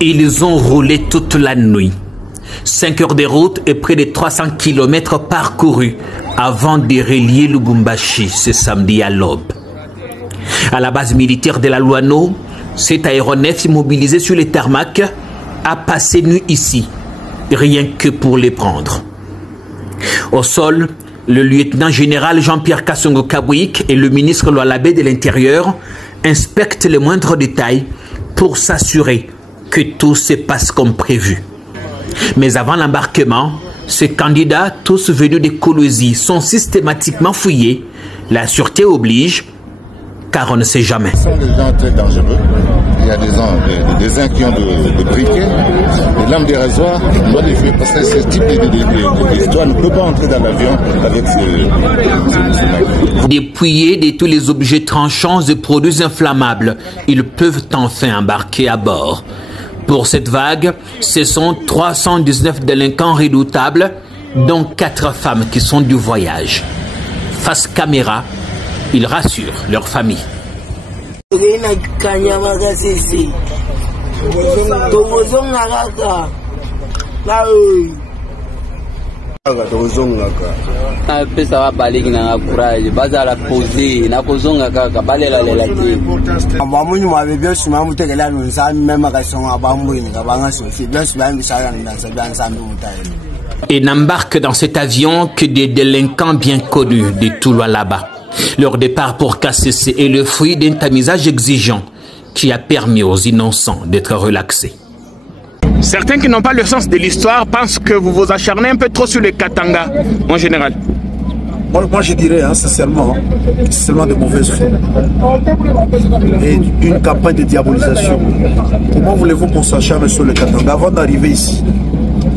Ils ont roulé toute la nuit. 5 heures de route et près de 300 km parcourus avant de relier Lubumbashi ce samedi à l'aube. À la base militaire de la Louano, cet aéronef immobilisé sur les tarmacs a passé nuit ici, rien que pour les prendre. Au sol, le lieutenant-général Jean-Pierre Kassongo Kabouik et le ministre Loalabé de l'Intérieur inspectent les moindres détails pour s'assurer que tout se passe comme prévu. Mais avant l'embarquement, ces candidats, tous venus de Kolwezi, sont systématiquement fouillés. La sûreté oblige, car on ne sait jamais. Ce sont des gens très dangereux. Il y a des uns qui ont des briquets, des lames de rasoir, parce que ce type d'histoire ne peut pas entrer dans l'avion avec ce Dépouillés de tous les objets tranchants et produits inflammables, ils peuvent enfin embarquer à bord. Pour cette vague, ce sont 319 délinquants redoutables, dont 4 femmes qui sont du voyage. Face caméra, ils rassurent leur famille. Et n'embarquent dans cet avion que des délinquants bien connus de tout là-bas. Leur départ pour KCC est le fruit d'un tamisage exigeant qui a permis aux innocents d'être relaxés. Certains qui n'ont pas le sens de l'histoire pensent que vous vous acharnez un peu trop sur les Katanga en général. Moi je dirais sincèrement que c'est seulement de mauvaises foi et une campagne de diabolisation. Comment voulez-vous qu'on s'acharne sur les Katanga avant d'arriver ici?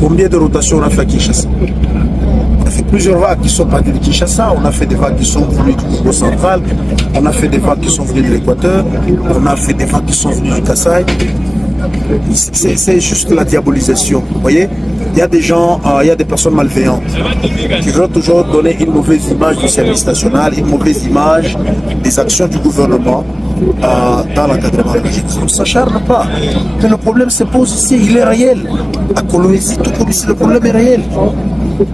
Combien de rotations on a fait à Kinshasa? On a fait plusieurs vagues qui sont parties de Kinshasa, on a fait des vagues qui sont venues du Congo central, on a fait des vagues qui sont venues de l'Équateur, on a fait des vagues qui sont venues du Kasaï. C'est juste la diabolisation. Vous voyez, il y a des gens, il y a des personnes malveillantes qui veulent toujours donner une mauvaise image du service national, une mauvaise image des actions du gouvernement dans l'encadrement de la justice. On ne s'acharne pas. Mais le problème se pose ici, il est réel. À Kolwezi, tout comme ici, le problème est réel.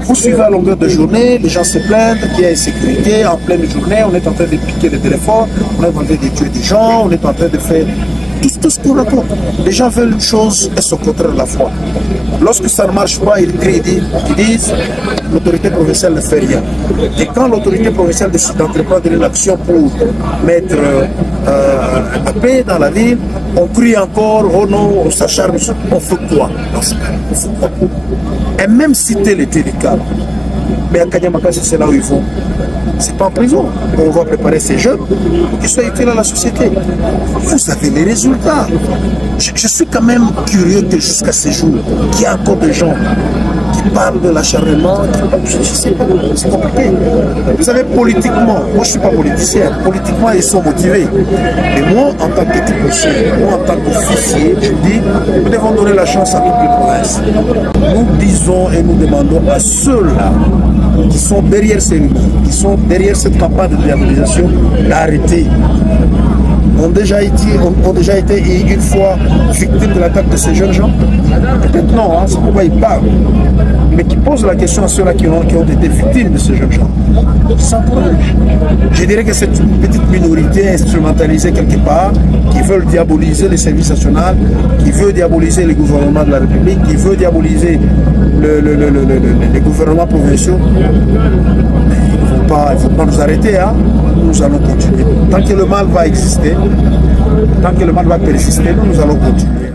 Vous suivez à longueur de journée, les gens se plaignent qu'il y a insécurité. En pleine journée, on est en train de piquer les téléphones, on est en train de tuer des gens, on est en train de faire tout ce qu'on raconte. Les gens veulent une chose et son contraire à la fois. Lorsque ça ne marche pas, ils crient, ils disent l'autorité provinciale ne fait rien. Et quand l'autorité provinciale décide d'entreprendre une action pour mettre la paix dans la ville, on crie encore, oh non, on s'acharne, on fait quoi? On fait quoi? Et même si tel était le cas, mais à Kanyamakasi, c'est là où ils vont. C'est pas en prison. On va préparer ces jeunes pour qu'ils soient utiles à la société. Vous avez les résultats. Je suis quand même curieux que jusqu'à ces jours, qu'il y a encore des gens qui parlent de l'acharnement. Je sais pas, c'est compliqué. Vous savez, politiquement, moi je ne suis pas politicien, politiquement ils sont motivés. Mais moi, en tant qu'électricien, moi en tant qu'officier, je dis, nous devons donner la chance à toutes les provinces. Nous disons et nous demandons à ceux-là qui sont derrière ces luttes, qui sont derrière cette campagne de diabolisation, d'arrêter. Ont déjà été une fois victimes de l'attaque de ces jeunes gens? Peut-être non, c'est pourquoi ils parlent. Mais qui posent la question à ceux-là qui ont été victimes de ces jeunes gens. Sans preuve. Je dirais que c'est une petite minorité instrumentalisée quelque part, qui veulent diaboliser les services nationaux, qui veut diaboliser les gouvernements de la République, qui veut diaboliser les gouvernements provinciaux. Mais il ne faut pas nous arrêter, hein. Nous allons continuer. Tant que le mal va exister, tant que le mal va persister, nous allons continuer.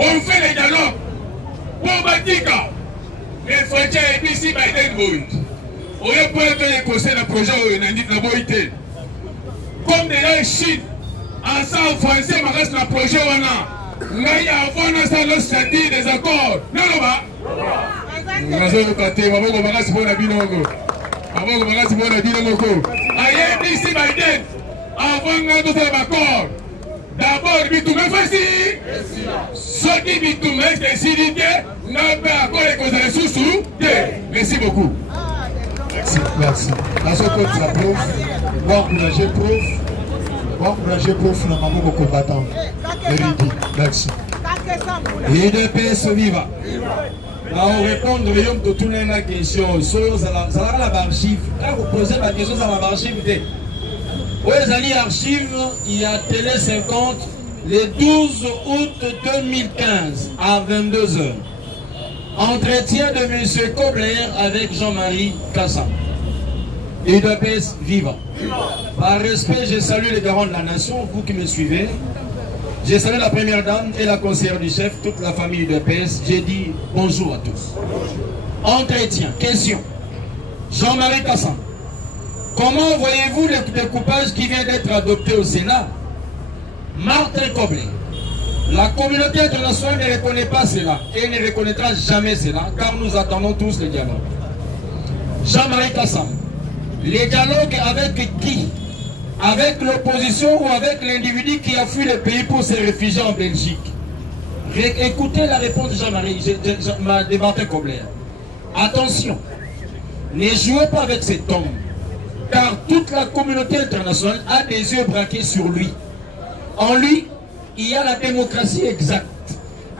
On fait les dialogues. Pour Batika, les frontières ici, on est pour les conseils de projet comme déjà Chine, en sang français, il reste le projet. Mais il y a un statut des accords. Non, non, D'abord, Bitoumé voici. Ce qui Bitoumé décide de n'a pas encore les ressources. Merci beaucoup. Merci. À ce que tu as prof, bon encourager prof, bon encourager prof, nous avons beaucoup de combattants. Merci. Et de paix se viva. On répond de toutes les questions. Ça va la archive. Quand vous posez la question, ça va l'archive. Où les alliés archives, il y a Télé 50 le 12 août 2015 à 22h. Entretien de M. Kobler avec Jean-Marie Kassan. UDPS vivant. Par respect, je salue les garants de la nation, vous qui me suivez. Je salue la première dame et la conseillère du chef, toute la famille UDPS. J'ai dit bonjour à tous. Entretien, question. Jean-Marie Kassan. Comment voyez-vous le découpage qui vient d'être adopté au Sénat? Martin Kobler. La communauté internationale ne reconnaît pas cela et ne reconnaîtra jamais cela car nous attendons tous le dialogue. Jean-Marie Kassan. Les dialogues avec qui? Avec l'opposition ou avec l'individu qui a fui le pays pour se réfugier en Belgique? Écoutez la réponse de Jean-Marie, de Martin Kobler. Attention, ne jouez pas avec cet homme. Car toute la communauté internationale a des yeux braqués sur lui. En lui, il y a la démocratie exacte.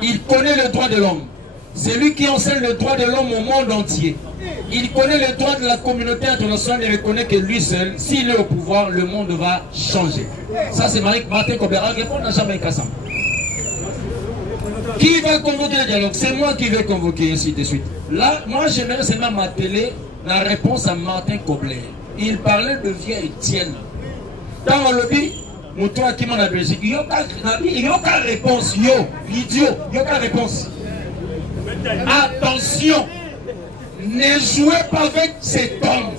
Il connaît le droit de l'homme. C'est lui qui enseigne le droit de l'homme au monde entier. Il connaît le droit de la communauté internationale et reconnaît que lui seul, s'il est au pouvoir, le monde va changer. Ça, c'est Martin Kobler. Répondre à Jean-Marie Kassan. Qui va convoquer le dialogue? C'est moi qui vais convoquer, ainsi de suite. Là, moi, j'aimerais seulement m'atteler la réponse à Martin Kobler. Il parlait de vieux Étienne. Dans le lobby, Moutoua qui m'en a Belgique, il n'y a aucune réponse. Idiot, il n'y a aucune réponse. Attention, ne jouez pas avec cet homme.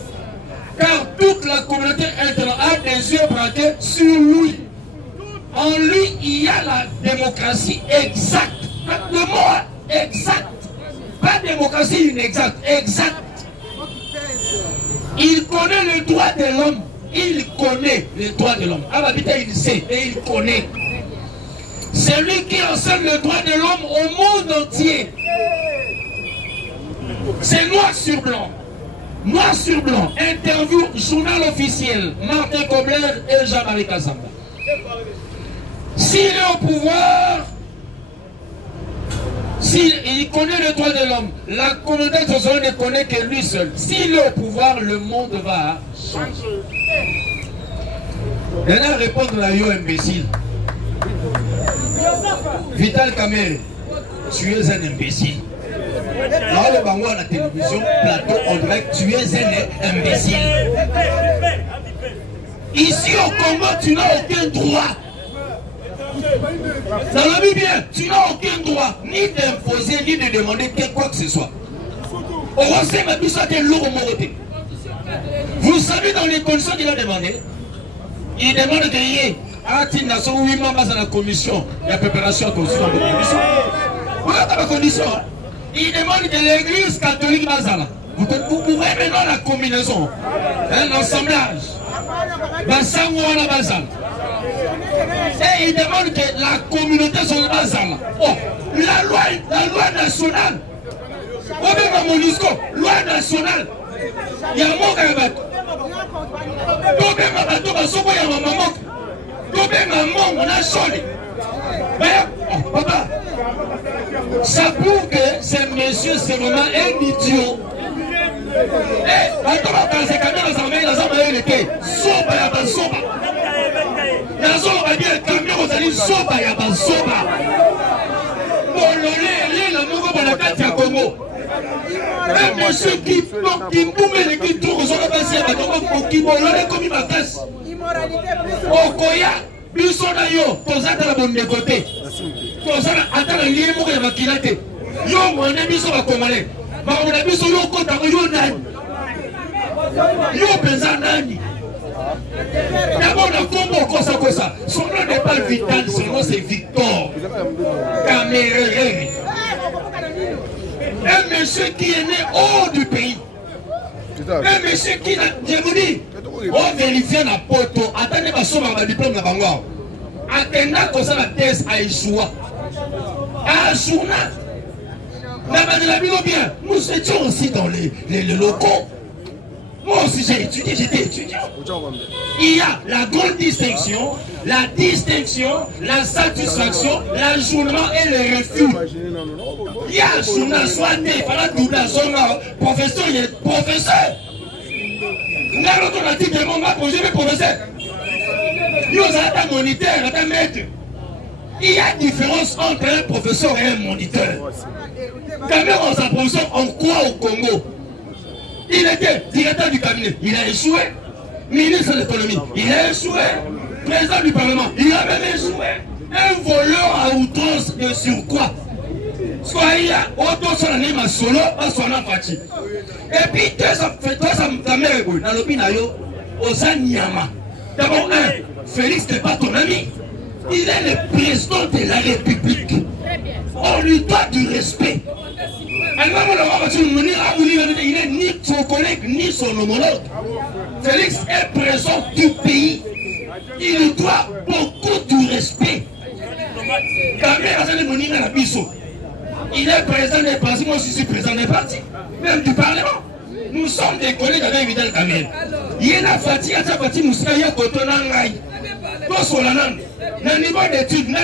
Car toute la communauté internationale a des yeux braqués sur lui. En lui, il y a la démocratie exacte. Le mot exact. Pas démocratie inexacte, exact. Il connaît le droit de l'homme. Il connaît le droit de l'homme. Ababita, il sait et il connaît. C'est lui qui enseigne le droit de l'homme au monde entier. C'est noir sur blanc. Noir sur blanc. Interview, journal officiel. Martin Kobler et Jean-Marie Kassan. S'il est au pouvoir, s'il connaît le droit de l'homme, la communauté internationale ne connaît que lui seul. S'il est au pouvoir, le monde va changer. Maintenant, répondre à yo imbécile. Vital Kamere, tu es un imbécile. Là, le bango à la télévision, plateau en direct, tu es un imbécile. Ici au Congo, tu n'as aucun droit. Dans la vie bien, tu n'as aucun droit ni d'imposer ni de demander quoi que ce soit. Vous savez dans les conditions qu'il a demandé, il demande de payer à Tinasson 8 membres à la commission, la préparation à la commission. Voilà la condition. Il demande de l'église catholique Bazala. Vous pouvez maintenant la combinaison, un assemblage. Basangouana Bazala. Et il demande que la communauté soit Bazala. Oh, la loi nationale. Loi nationale. Il y a un mot qui est papa, ça prouve que ce monsieur c'est vraiment un idiot. Un monsieur qui boumé qui tourne sur le passé qui m'olore comme il m'a casse. Okoya, Bissonayo, Tozata la bonne côté. Tozata, attends, il est mort et va kilate. Yo, mon ami, ça va commander. Mon ami, ça va commander. Yo, nani. Yo, Benza, nani. D'abord, on a comme ça. Son nom n'est pas Vital, son nom c'est Victor. Caméré. Un monsieur qui est né hors du pays. Un monsieur qui, je vous dis, on vérifie la poto, attendez ma somme à diplôme de Bangor. Attendez qu'on ça la thèse à Issoua. À Assouna. Bien, nous étions aussi dans les locaux. Moi aussi j'ai étudié, j'étais étudiant. Il y a la grande distinction, la satisfaction, l'ajournement et le refus. Il y a Assouna, soit des professeur, il est professeur. Nous avons dit que mon projet est professeur. Nous avons un moniteur, un maître. Il y a une différence entre un professeur et un moniteur. Quand même, on s'approche, on croit au Congo. Il était directeur du cabinet, il a échoué. Ministre de l'économie, il a échoué. Président du Parlement, il a même échoué. Un voleur à outrance de surcroît. Soyez autant sur l'anime solo, pas sur la partie. Et puis, toi, ça ta mère, dans l'opinion, Osa Nyama. D'abord, Félix n'est pas ton ami. Il est le président de la République. On lui doit du respect. Il n'est ni son collègue ni son homologue. Félix est président du pays. Il lui doit beaucoup du respect. Il est président des partis, moi aussi je suis président des partis, même du Parlement. Nous sommes des collègues avec Vidal Kamel. Il y a une fatigue à sa partie, nous sommes à côté de l'angaï. Le niveau d'études, moi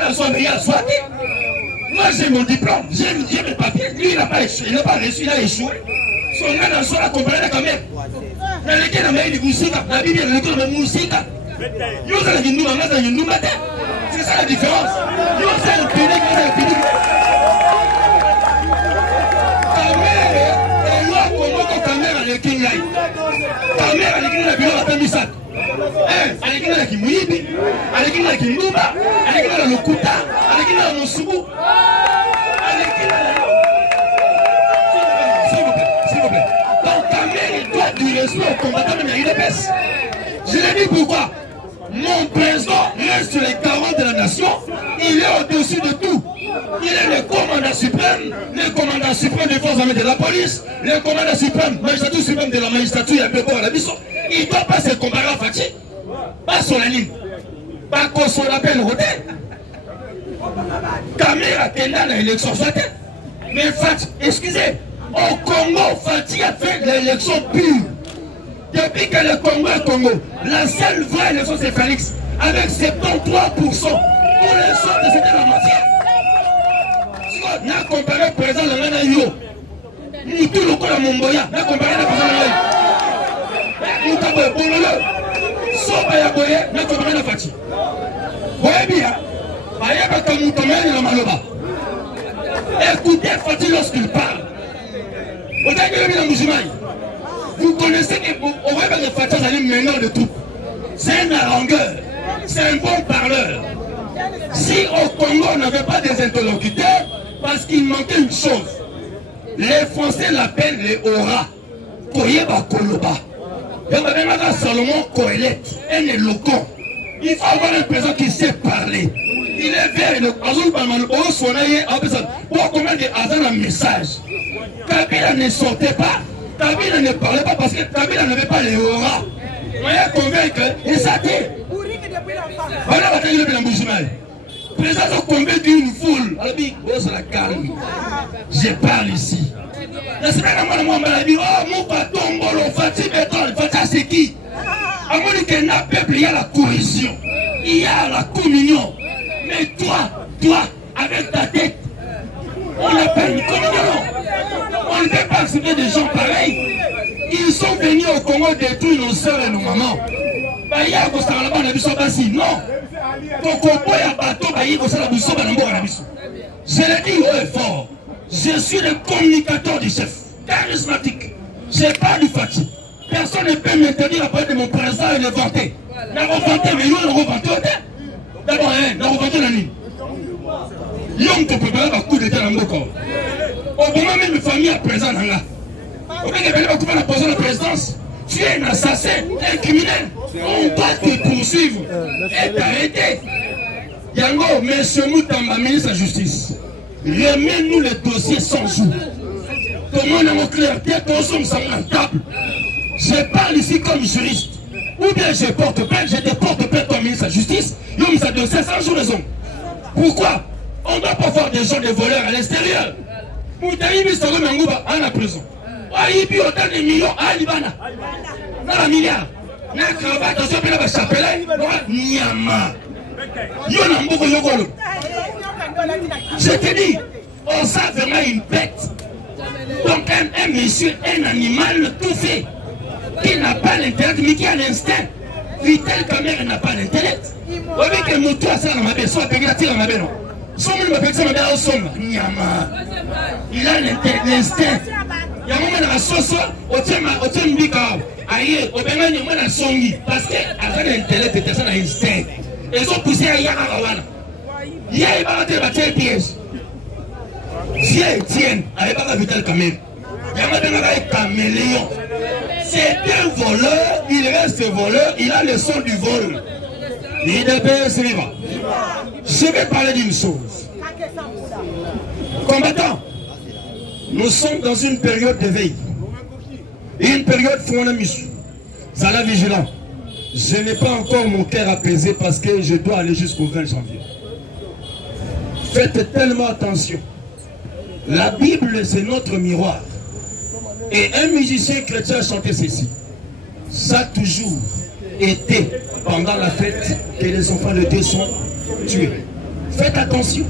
j'ai mon diplôme, j'ai mes papiers. Lui il n'a pas échoué, il n'a pas reçu, il a échoué. Son gars dans son accompagné quand même. Dans lequel on a eu du Moussika, la Bible est le Moussika. C'est ça la différence. Nous c'est le public, nous c'est le public. Ta mère est là comme ta mère à l'équilibre. Ta mère à l'équilibre, la bureau à Tamisat. À l'équilibre à Kimouibi, à l'équilibre à Kimouba, à l'équilibre à Lokuta, à l'équilibre à Moussoubou. S'il vous plaît. Donc ta mère, il doit du respect au combattant de l'UDPS. Je l'ai dit pourquoi. Mon président reste les garants de la nation. Il est au-dessus de tout. Il est le commandant suprême des forces armées de la police, le commandant suprême, magistrature suprême de la magistrature et peu à la mission. Il ne doit pas se comparer à Fatih. Pas sur la ligne. Pas qu'on soit la peine rodée. Caméra Kenda dans l'élection Fatih. Mais Fatih, excusez, au Congo, Fatih a fait l'élection pure. Depuis que le Congo est Congo, la seule vraie élection c'est Félix, avec 73%. Pour les autres, c'était la mafia. Si on a comparé le président de l'Anna Yo, nous tous le cas de Momboya, on a comparé le président de l'Anna Yo. Nous avons Bololo, Soba Boye, on a comparé le Fatih. Voyez bien, Bayaba Kamoutomel et le Maloba. Écoutez Fatih lorsqu'il parle. Vous avez vu la musulmane. Vous connaissez qu'au rêve de Fatih, c'est un meneur de tout. C'est un harangueur. C'est un bon parleur. Si au Congo on n'avait pas des interlocuteurs, parce qu'il manquait une chose. Les Français l'appellent les Ora. Koyeba Koloba. Et on a Salomon Kohelet, un éloquent. Il faut avoir un président qui sait parler. Il est vers le Azul Balmano, au Sonaye, pour combien de hasard un message. Kabila ne sortait pas. Kabila ne parlait pas parce que Kabila n'avait pas les auras. On est convaincu et ça t'est. Voilà la télé de la Bouchimay. Président a convaincu une foule. Alors, il dit, la calme. Je parle ici. La semaine avant, moi, on m'a dit, oh, mon bâton, Bolo, Fatih, Béton, Fatih, c'est qui? À mon dit qu'il y a un peuple, il y a la cohésion. Il y a la communion. Mais toi, avec ta tête, on n'a pas une communion. On ne peut pas accepter des gens pareils. Ils sont venus au Congo détruire nos soeurs et nos mamans. Non. Je l'ai dit haut et fort. Je suis le communicateur du chef. Charismatique. Je n'ai pas du Fatih. Personne ne peut m'interdire à parler de mon président et le vanter. N'a revanté, mais nous, on revanté. D'abord, n'a revanté la nuit. L'homme te prépare un coup d'état dans mon corps. Au moment même, mes familles à présent dans là. Au moment où on va la poser la présidence, tu es un assassin, un criminel. On doit te poursuivre et t'arrêter. Yango, monsieur Moutamba, ministre de la Justice, remets-nous le dossier sans jour. Comment on a clair, je parle ici comme juriste. Ou bien je porte plainte, je déporte plainte comme ministre de la Justice. Yo, ministre de 500 jours raison. Pourquoi? On ne doit pas voir des gens, des voleurs à l'extérieur. Moutaï, ministre de Mangouba, à la prison. Il y a autant de millions à Libana. Dans la milliard. Na cravate, on s'appelle la chapelle. Nyama. Yona Mboko Yogolo. Je te dis, on sait vraiment une bête. Donc un monsieur, un animal tout fait, qui n'a pas l'internet, mais qui a l'instinct. Vitel Camer n'a pas l'internet. Vous voyez que nous tous, ça m'a fait, soit payé la tire à ma belle. Il a l'instinct. Il y a un moment dans la sauce, au tient mbika, aïe, au bénin, il y a un moment dans songi, parce qu'avec l'internet, il y a un instinct. Ils ont poussé à Yarawana. Il y a un piège. Viens Etienne, avec la Vitel Camer. Il y a un caméléon. C'est un voleur, il reste voleur, il a le son du vol. Je vais parler d'une chose. Combattants, nous sommes dans une période d'éveil. Une période fondamentale. Zala vigilant. Je n'ai pas encore mon cœur apaisé parce que je dois aller jusqu'au 20 janvier. Faites tellement attention. La Bible, c'est notre miroir. Et un musicien chrétien chantait ceci. Ça a toujours été pendant la fête que les enfants de Dieu sont tués. Faites attention.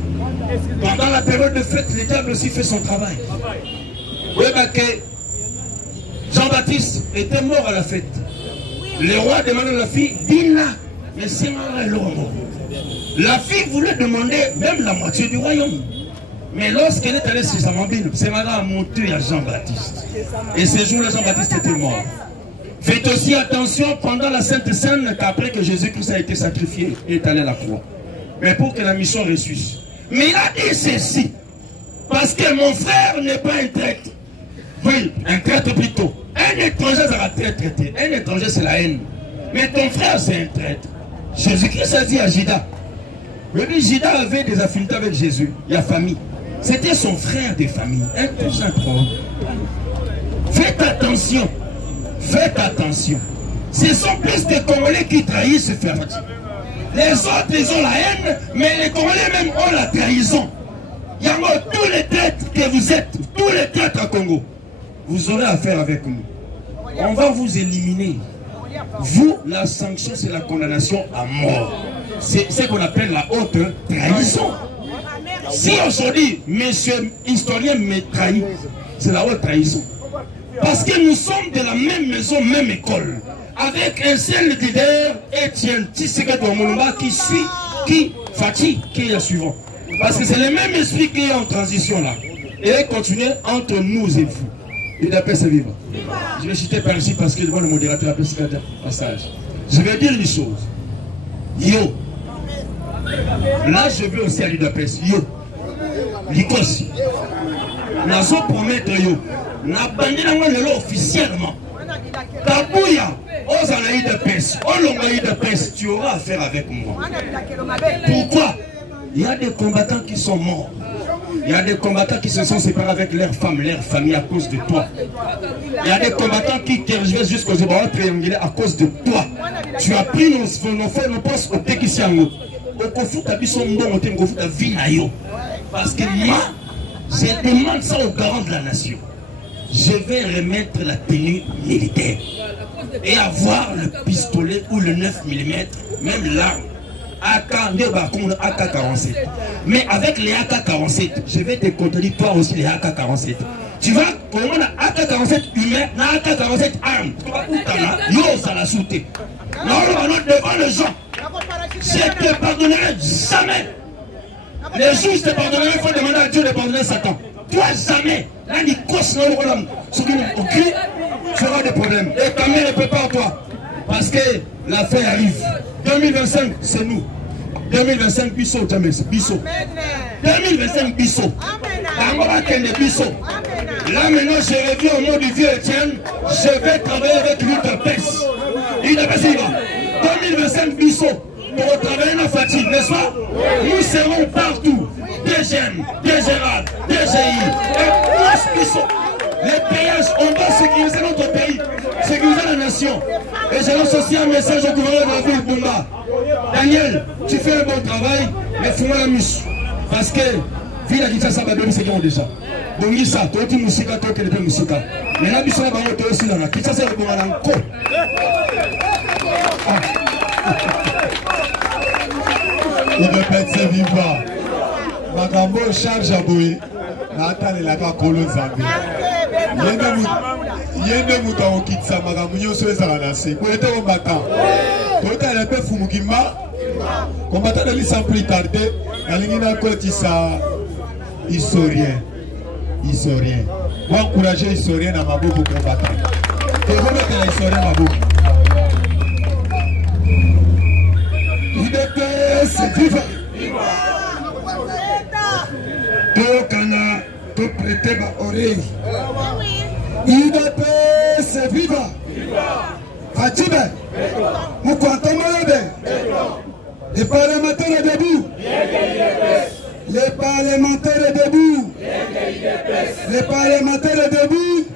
Pendant la période de fête, le diable aussi fait son travail. Vous voyez que Jean-Baptiste était mort à la fête. Le roi demandait à la fille, Dina, mais c'est malheureux. La fille voulait demander même la moitié du royaume. Mais lorsqu'elle est allée chez sa mobile, c'est malheureux à monter à Jean-Baptiste. Et ce jour-là, Jean-Baptiste était mort. Faites aussi attention pendant la Sainte Seine qu'après que Jésus-Christ a été sacrifié, il est allé à la croix. Mais pour que la mission réussisse. Mais il a dit ceci. Parce que mon frère n'est pas un traître. Oui, un traître plutôt. Un étranger, ça va être traité. Un étranger, c'est la haine. Mais ton frère, c'est un traître. Jésus-Christ a dit à Judas. Oui, Judas avait des affinités avec Jésus. Il y a famille. C'était son frère des familles. Un cousin trop. Faites attention. Faites attention. Ce sont plus des Congolais qui trahissent ce frère. Les autres, ils ont la haine, mais les Congolais même ont la trahison. Il y a tous les traîtres que vous êtes, tous les traîtres à Congo, vous aurez affaire avec nous. On va vous éliminer. Vous, la sanction, c'est la condamnation à mort. C'est ce qu'on appelle la haute trahison. Si aujourd'hui, monsieur historien me trahit, c'est la haute trahison. Parce que nous sommes de la même maison, même école. Avec un seul leader, Etienne Tshisekedi Mulumba, qui suit, qui fatigue, qui est le suivant. Parce que c'est le même esprit qui est en transition là. Et continuer entre nous et vous. Et d'après c'est vivre. Je vais citer par ici parce que devant le modérateur après ce passage. Je vais dire une chose. Yo. Là je veux aussi aller d'après. Yo. Likos. Nazo promettre yo. Na bandina moi le officiellement. Kabouya. Aux anaïs de presse, aux longaïs de presse, tu auras affaire avec moi. Pourquoi? Il y a des combattants qui sont morts. Il y a des combattants qui se sont séparés avec leurs femmes, leurs familles à cause de toi. Il y a des combattants qui tergiversent jusqu'aux Zébarats triangulaires à cause de toi. Tu as pris nos frères, nos postes au Tekisiango. Au Kofu, tu as mis son nom au Kofu, tu as vu Nayo. Parce que moi, je demande ça aux garants de la nation. Je vais remettre la tenue militaire. Et avoir le pistolet ou le 9 mm, même l'arme, AK-47. Mais avec les AK-47, je vais te contredire toi aussi les AK-47. Tu vas, comment on a AK-47 humain, AK-47 arme. Yo, ça l'a sauté. Non, devant les gens, je ne te pardonnerai jamais. Les juges te pardonneront, il faut demander à Dieu de pardonner Satan. Toi, jamais. Là, il coche ce qui nous occupe. Tu auras des problèmes. Et ta mère, prépare-toi. Parce que la fin arrive. 2025, c'est nous. 2025, Bissot, 2025, Bissot. Là, maintenant, je reviens au nom du vieux Etienne. Je vais travailler avec l'UTPS. Il est possible. 2025, Bissot. Pour travailler dans fatigue, n'est-ce pas? Nous serons partout. DGM, DGRAD, DGI, et tous Bissot. Les péages, on doit sécuriser notre pays, sécuriser la nation. Et je lance aussi un message au gouverneur de la ville de Bumba. Daniel, tu fais un bon travail, mais fais-moi la mise. Parce que, ville à Kinshasa, c'est qui ont déjà. Donc, ça, tu as dit Moussika, tu as dit Moussika. Mais là, tu as dit aussi là. Kinshasa, c'est le bon alanco. Il ne peut être vivant. Magambo charge à bouiller. Nathan est là-bas, Kolo Zambé. Yende mouton kitsa Magambo, yo sois à la nation. Pour être combattant. Pour être un peu Fumukima. Combattant de lui sans plus tarder. La ligne d'un côté, ça. Il ne sait rien. Il ne sait rien. Moi, encourager il ne sait rien dans ma bouche pour combattre. Et vous mettez la histoire dans ma bouche. C'est vivant. Tokana, to prêter ma oreille. IDPS viva. Fatime. Moukouantomalade. Les parlementaires debout. Les parlementaires debout. Les parlementaires debout.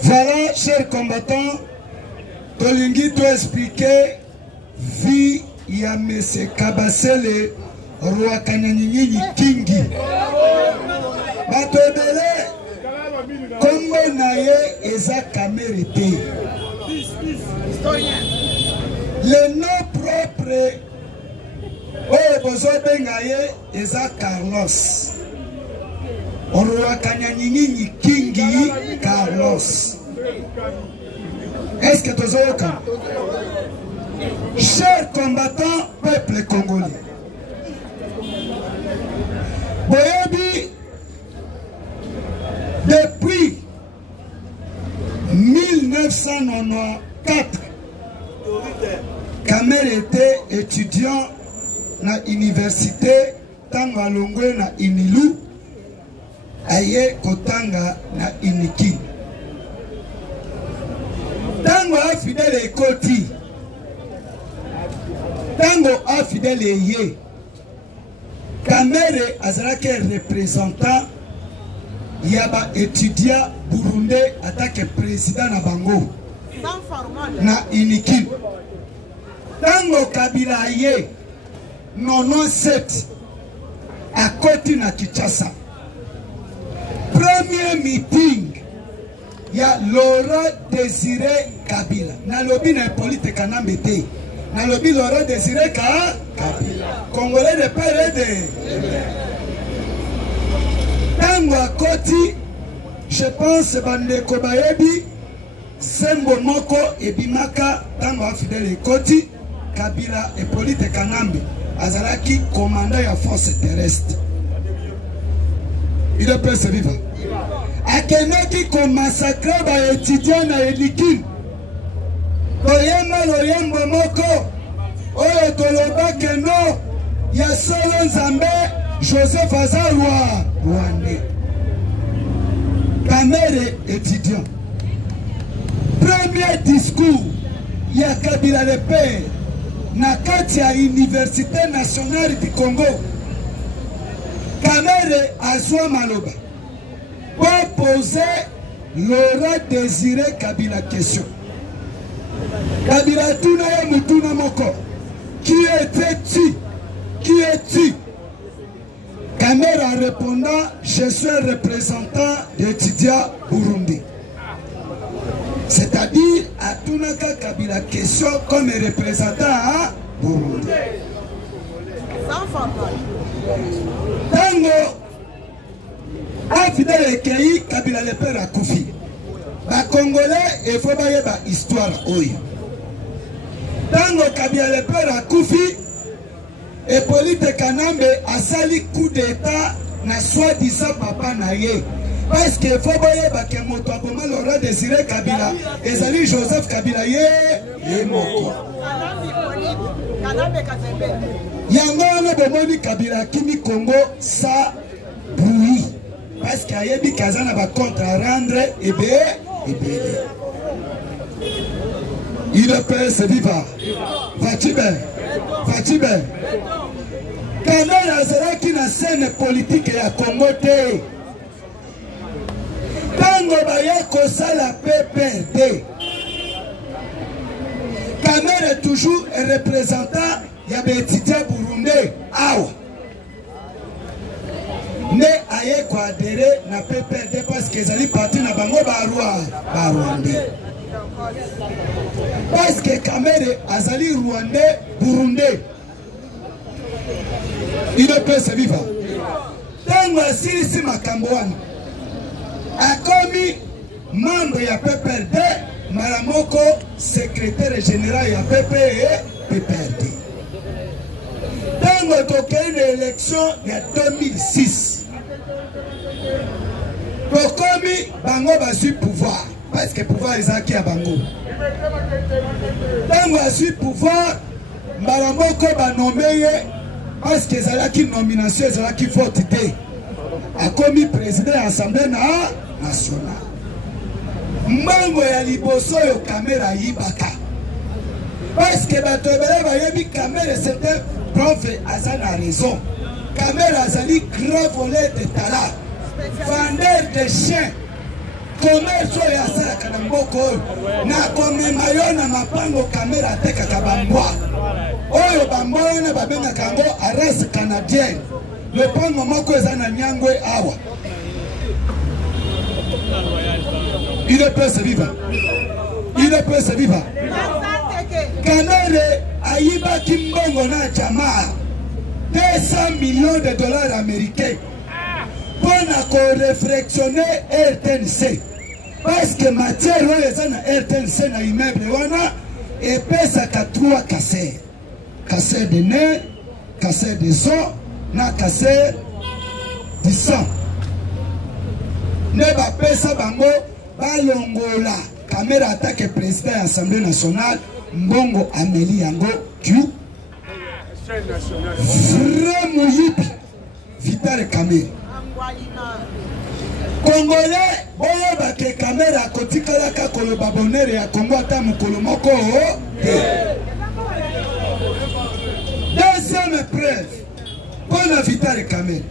Voilà, chers combattants. Tolingi to expliquer vie ya M. Kabasele roi Kanyaninyi Kingi. Batodele kombo na ye eza Kamérité. Le nom propre oyo bozobenga ye eza Carlos. Roi Kanyaninyi Kingi Carlos. Est-ce que tu as aucun? Chers combattants, peuple congolais, Boyebi, depuis 1994, Kamérité étudiant na université Tanga Longwe na Inilu, aye Kotanga na Iniki. Tango a fidèle ekoti, tango a fidèle ye, Kamere azalaki représentant yaba étudiant burundais attaque président na bango na Iniki. Tango Kabila ye 97 à côté na Kinshasa. Premier meeting. Il y a Laurent Désiré Kabila. Nalobi na politique kanambete. Nalobi Laurent Désiré Kabila. Congolais de père de. Tango à Koti, je pense Bandeko Bayebi, Sembo Moko et Bimaka, Tango à Fidèle Koti, Kabila et politique kanambe. Azalaki commandant la force terrestre. Il peut se vivre. Akenaki ko massacre ba étudiant na Elikin. Oyema loyembo moko. Oyo toloba keno ya solo Nzambe Joseph Azarwa Rwandais. Kamere étudiant. Premier discours ya Kabila le père na kati ya Université nationale du Congo. Kamere azwa maloba. Pour poser Laurent Désiré Kabila question. Kabila Tuna ya Mutuna Moko. Qui étais-tu? Qui es-tu? Kamera répondant, je suis représentant d'étudiants Burundi. C'est-à-dire, à Tunaka Kabila question comme représentant à Burundi. Tango a fidèle ekei Kabila le père akufi. Ba Congolais il faut bailler ba histoire oyo. Tango Kabila le père akufi et Polite Kanambe a sali coup d'état na soi-disant papa na ye. Parce que faut bailler ba ke moto aboma Laurent Désiré Kabila ezali Joseph Kabila ye moko. Yango wana bomoni Kabila kimi Congo sa bruit. Parce qu'il y a des cas à contre à rendre et bien. Il peut se vivre. Va-t-il bien? Kamere azalaki na scène politique ya Congo te. Tango baye kosala PPRD. Kamere toujours est représentant ya étudiant burundais awa. Mais aye ko adhérer na PPRD parce que ezali parti na bango ba Rwandais. Parce que Kamere azali Rwandais burundais. Il peut se vivre. Tango asilisi makambo wana akomi membre ya PPRD maramoko secrétaire général ya PPRD. Tango tokei na élection ya 2006 tokomi bango bazwi pouvoir parce que pouvoir ezalaki ya bango. Tango azwi pouvoir maramoko banome ye parce que ezalaki nomination ezalaki vote te. Akomi président ya Assemblée nationale. Mbango ya liboso yo Kamere ayibaka. Parce que bato ebele bayebi Kamere c'était prof aza na raison. Kamere azali grand voleur de talent, vendeur de chiens. Commerce oyo asalaka na mboka oyo na komema yo na mapango Kamere atekaka bambwa. Oyo bambwa wana babengaka yango race canadienne. Lopango moko eza na Nyangwe awa. Il peut se vivre. Il peut se vivre. Kamere ayiba kimbongo na jamaa 200 millions de dollars américains pour réflexionner RTNC. Parce que matière oyo na RTNC na immeuble wana epesaka 3 casseurs. Casseur de nerfs, casseur de sang, na casseur du sang. Ne ba pesa bango balongola Kamere attaque président de l'Assemblée nationale Mbongo Amélie Yango Q. Vrai Mouyipi Vital Kamere. Congolais boyo bake Kamere akotikala ka koloba bonere ya Congo ata mukolo moko. Deuxième preuve pour la Vital Kamere.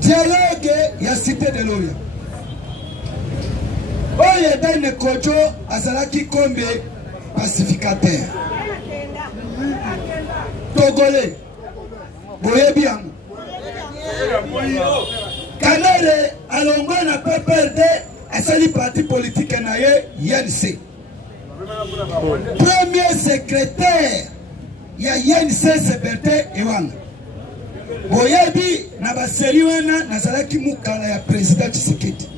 Dialogue ya cité de l'Oya. Oye Dane Kojo azalaki kombe pacificateur. Togolais. Boyebi yango. Kamere alongwa na PPRD asali parti politique na ye YNC. Premier secrétaire ya YNC Seberte Ewanga. Boyebi na baseri wana nazalaki mukala ya président Tshisekedi.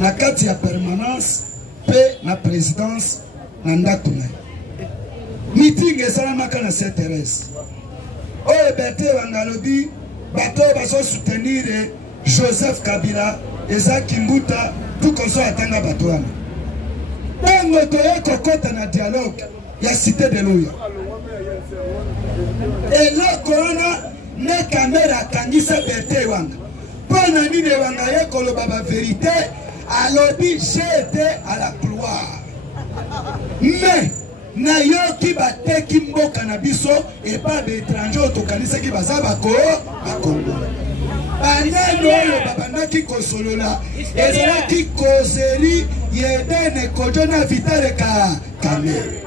Na kati ya permanence pe na présidence na ndako na meeting esalamaka na Saint-Thérèse. Oyo Berté Wangalobi bato baso soutenir Joseph Kabila ezaki mbuta tukoso atanga bato wana. Tango toye kokota na dialogue ya cité de l'Oya. Eloko wana ne Kamere akangisa Berté Wanga. Pona nini Wanga ye koloba ba vérité alobi j'ai été à la gloire. Mais na yoki bateki mboka na biso et pas d'étrangers otokanisaki baza bako Congo. Banano oyo babandaki kosolola ezalaki kozeli Yedene Kojo na Vital Kamere.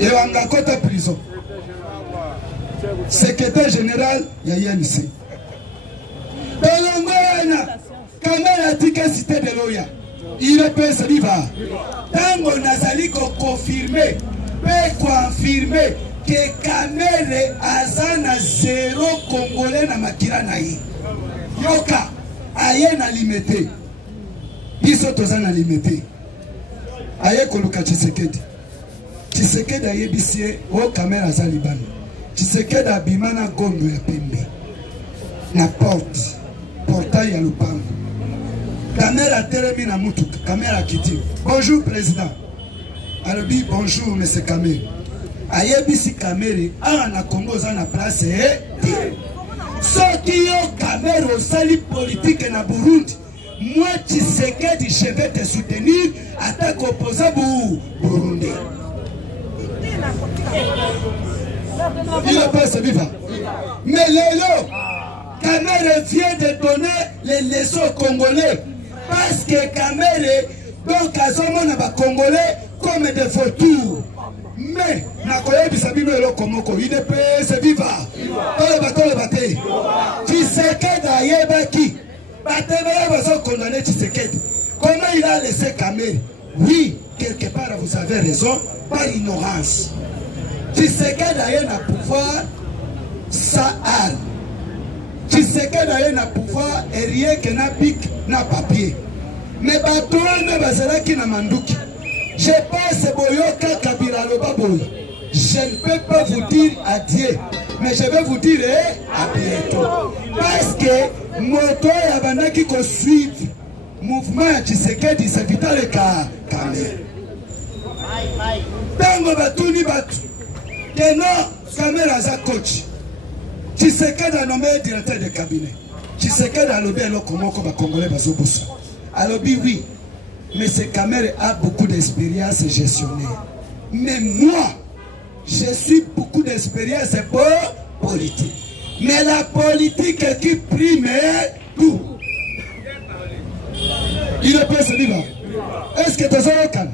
Ewanga kota prison. Secrétaire général ya YNC. Belongona Kamere atika cité de l'Oya. Il peut se vivre. Tango nazali ko confirmer, peut confirmer que Kamere azana 0 Congolais na makila na ye. Yoka aye na limité. Biso tozana limité. Aye koluka Tshisekedi. Tshisekedi aye bisie o Kamere azali bana. Tshisekedi abimana gondo ya pembe. Na portail ya lupango. Kamere a terminé na mutuka. Kamere a quitté. Bonjour président. Alobi bonjour monsieur Kamere. Ayebisi Kamere na Congo za na place soki yo Kamere osali politique na Burundi. Moi Tshisekedi je vais te soutenir attaque opposé Burundi. Il peut se vivre. Mais Lélo, Kamere vient de donner les leçons aux Congolais. Parce que Kamere, donc, à ce moment, Congolais comme des vautours. Mais, Nakoye Bisabino et Lokomoko, il peut se vivre. Tshisekedi Ayebaki. Condamné Tshisekedi. Comment il a laissé Kamere? Oui, quelque part, vous avez raison, par ignorance. Tshisekedi a un pouvoir, ça a. Tshisekedi a un pouvoir et rien que n'a pic, n'a papier. Mais Batoua ne va qui n'a mandouki. Je pense Boyoka Kabila Lobaboy. Je ne peux pas vous dire adieu, mais je vais vous dire à bientôt. Parce que Moto et Abanaki qui suivent mouvement Tshisekedi, c'est vital et Kamere. Tango Batuni Batu, que non, Kamere a coach. Tshisekedi a nommé directeur de cabinet. Tshisekedi a lobé le Komoko Congolais Bazobusa. A lobby oui, mais ce Kamere a beaucoup d'expérience gestionnaire. Mais moi, je suis beaucoup d'expérience pour politique. Mais la politique qui prime tout. Il peut se vivre. Est-ce que tu es calme?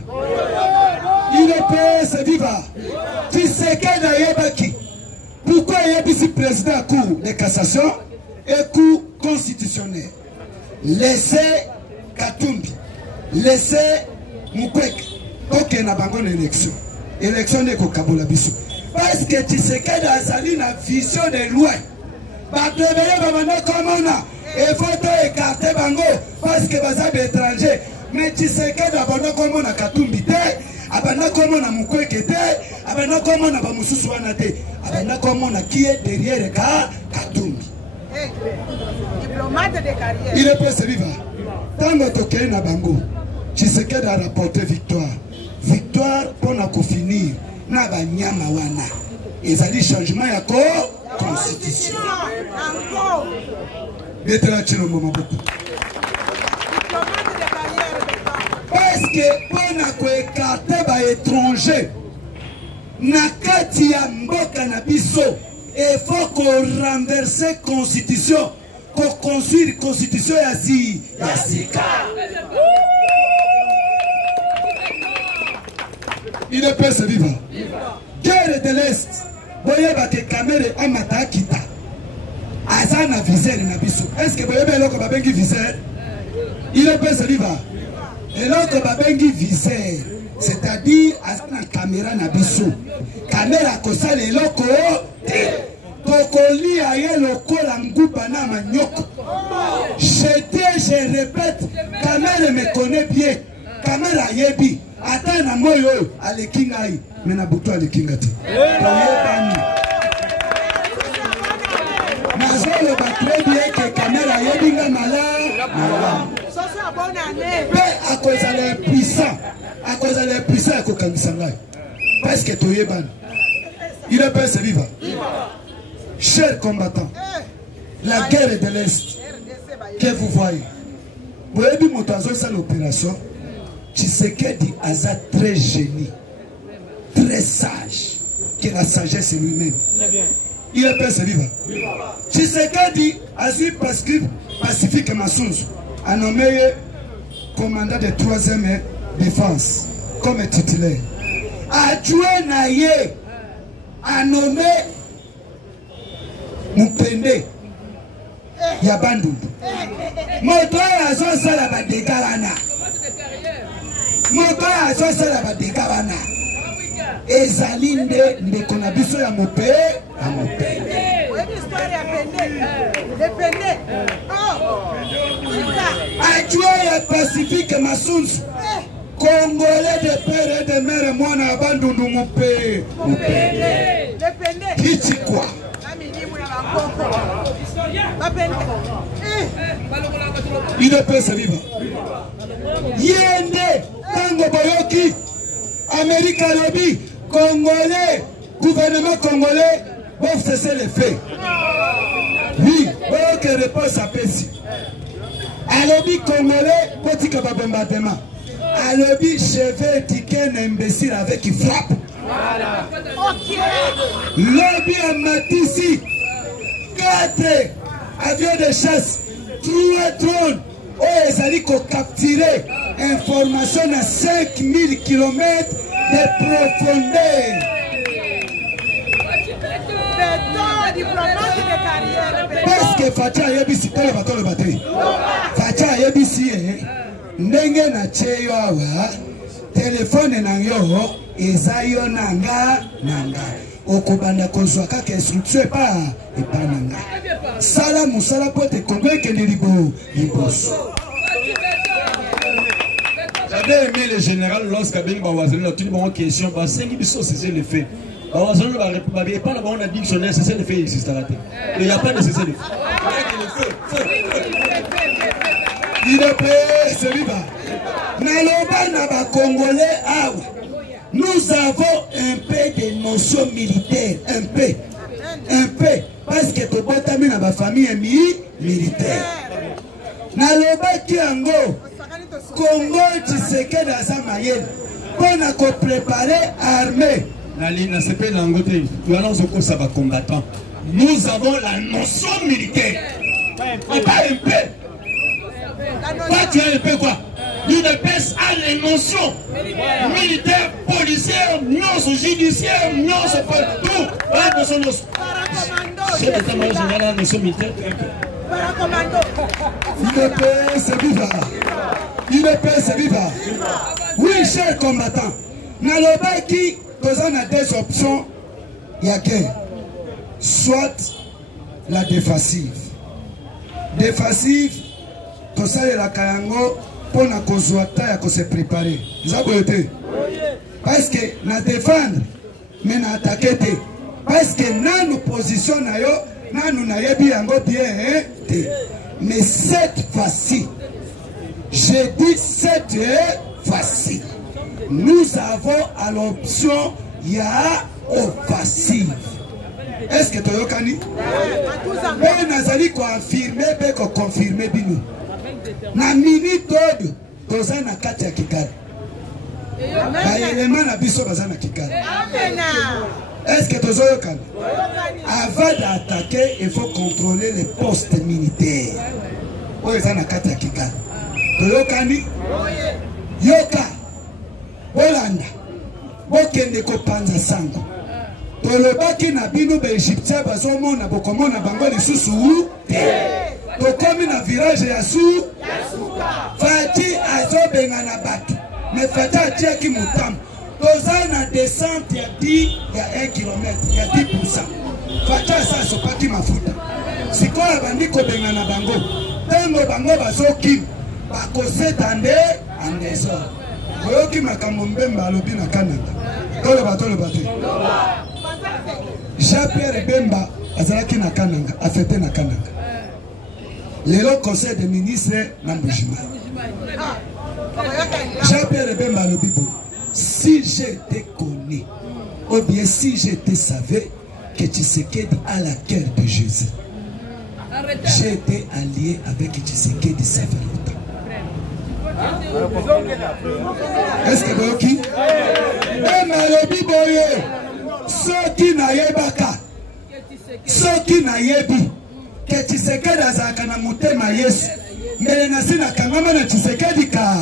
Il peut se vivre. Tshisekedi Ayebaki. Pourquoi il y a ici président à cour de cassation et cour constitutionnel? Laissez Katumbi, laissez Mukwege, pour qu'il n'y ait pas d'élection. Élection n'est qu'au Kabola Bissou. Parce que Tshisekedi a sali la vision de loin. Il faut écarter Bango parce que vous êtes étranger. Mais Tshisekedi a abandonné comme on a Katumbi, abandonné comme on a Mukwege, abandonné comme on a Bamususu Wanate, abandonné comme on a qui est derrière Katumbi. Diplomate de carrière. Il peut se vivre. Tant que tu es Bango, Tshisekedi a rapporté victoire. Victoire pour nous finir. Na banyama wana. Ezali changement ya constitution. Encore. Betela chino mama beaucoup. Parce que pour nous écarter ba étranger na kati ya mboka na biso, il faut qu'on renverse constitution, qu'on construire constitution ya sika. Il peut se vivre. Guerre de l'Est. Voyez que Kamere amata kita. Azana viseur na biso. Est-ce que voyez l'autre babengi viseur? Il peut se vivre. Et l'autre babengi viseur, c'est-à-dire azana caméra na biso. Caméra kosa le loko tokoli aye loko la nguba na manyoko. Je répète, Kamere me connaît bien. Kamera yebi. Ata na moyo alekinga yi mena butu alekinga te. Oyebani. Nazolo ba très bien que caméra yebi nga mala. Pe akoza les puissants. Akoza les puissants ko kangisa ngai. Parce que toyebani. Il peut se vivre. Chers combattants, la guerre de l'Est que vous voyez. Vous avez vu mon ça l'opération. Tshisekedi Aza très génie, très sage, que la sagesse lui-même. Il est se vivre. Tshisekedi a su Pacifique Massunzu a nommé commandant de 3e défense comme titulaire. Adjoint Naye a nommé Mupende Yabandundu. Motoya Azo Salaba de Galana. Moto ya zosa la badeka wana ezali nde kona biso ya mope ya mope. Adjoint ya Pacifique Massunzu, Congolais de père et de mère mwana ya bandundu mope kiti kwa. Il peut se vivre. Yende Tango Boyoki, Amérique Lobby, Congolais, gouvernement congolais, vont cesser les faits. Oui, Boyoki réponse à Pessi. À lobby congolais, petit bombardement. À lobby, je vais étiqueter un imbécile avec qui frappe. Lobby à Matissi, 4 avions de chasse, 3 drones. Oh, ils allaient capturer information à 5000 km de profondeur. Parce que Fatia Yebisi, Fatia Yebisi, ndenge na cheyo awa, telefone nanyo, ezayo nanga. Okobanda kozwa kaka instruction pa nanga. Sala musala po te convaincre de liboso. J'avais aimé le général lorsqu'il y a une question, c'est le fait. On a dit dictionnaire, c'est le fait, il existe à la tête. Il n'y a pas de cessez le fait. Il est prêt, c'est lui. Naloba Congolais, nous avons un peu de notions militaires, un peu, parce que tout le monde a ma famille est militaire. Naloba Kiango, Congo, tu sais que dans sa maillette, on a préparé armée. Nous avons la notion militaire. Pas un peu. Pas tu as un peu quoi? L'UDPS a les notions militaires, policières, non judiciaires, non tout. La notion chef d'état-major général a la notion militaire. UDPS viva. UDPS viva. Oui, chers combattants. Nalobaki, nous avons 2 options. Il y a guerre. Soit la défensive. Défensive, tout ça est la Kayango. Pour na kozwata ya se préparer. Vous avez parce que na défendre mais na attaquer te. Parce que na nous position na yo na nous na yebi yango bien te. Mais cette fois-ci, je dis cette fois-ci, nous avons à l'option ya offensive. Est-ce que tu as dit? Mais nazali confirmer be ko confirmer bino. Na minute odo toza na kati ya Kigali. Ba élément na biso baza na Kigali. Est-ce que tozo yokana? Avant d'attaquer, il faut contrôler les postes militaires. Oyo eza na kati ya Kigali. Toyokani? Yoka. Bolanda. Bokende kopanza sango. Tolobaki na bino ba Egyptien bazomona bokomona bango lisusu te. Tokomi na virage ya su Fati azobenga na bato mais Fati atiaki mutambo toza na descente ya 1 km ya 10%. Fati asa asopaki mafuta sikoyo bandi kobenga na bango ntango bango bazoki bakoseta nde en désordre. Oyoki makambo Mbemba alobi na Canada toloba te. Jean-Pierre Bemba azalaki na Kananga afete na Kananga. Le conseil des ministres n'embouchement. Jean-Pierre Bemba le Bibo. Si je te connais, ou bien si je te savais que Tshisekedi a la guerre de Jésus, j'ai été allié avec Tshisekedi, ça fait longtemps. Est-ce que vous qui? Bemba le Bibo, ceux qui n'aillent pas, ceux qui n'aillent pas. Que Tshisekedi azaka na mutema Yesu mbele na sina kangama na Tshisekedi ka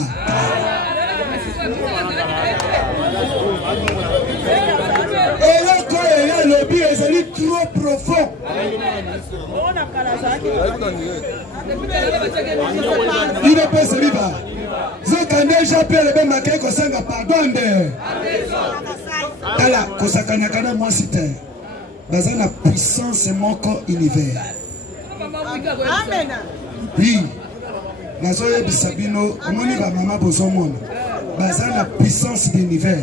eloko ya lobby ezali trop profond. Il ne peut se vivre. Zokande Jean-Pierre Bemba ke kosanga pardon de ala kosakanya kana moi citer baza na puissance moko univers. Amen. Oui. Nazoye bisabino, omoni ba mama bozomona. Baza na puissance d'univers.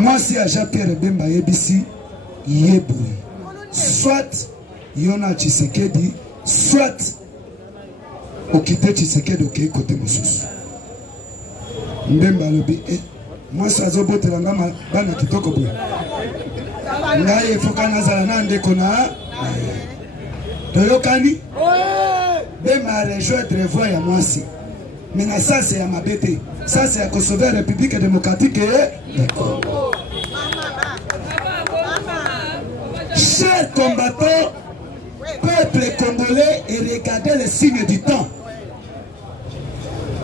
Moi si à Jean-Pierre Bemba yebisi yeboui. Soit yona Tshisekedi, soit okite Tshisekedi oké côté mosusu. Mbemba lobi moi ça zobotela ngama bana kitoko boy. Ngaye fokana zala na ndeko na Toyokani? Bemba a rejoindre voix ya mwasi. Mais ça c'est à ma bête. Ça c'est à sauver la République démocratique et le Congo. combattants, peuple congolais, et regardez les signes du temps.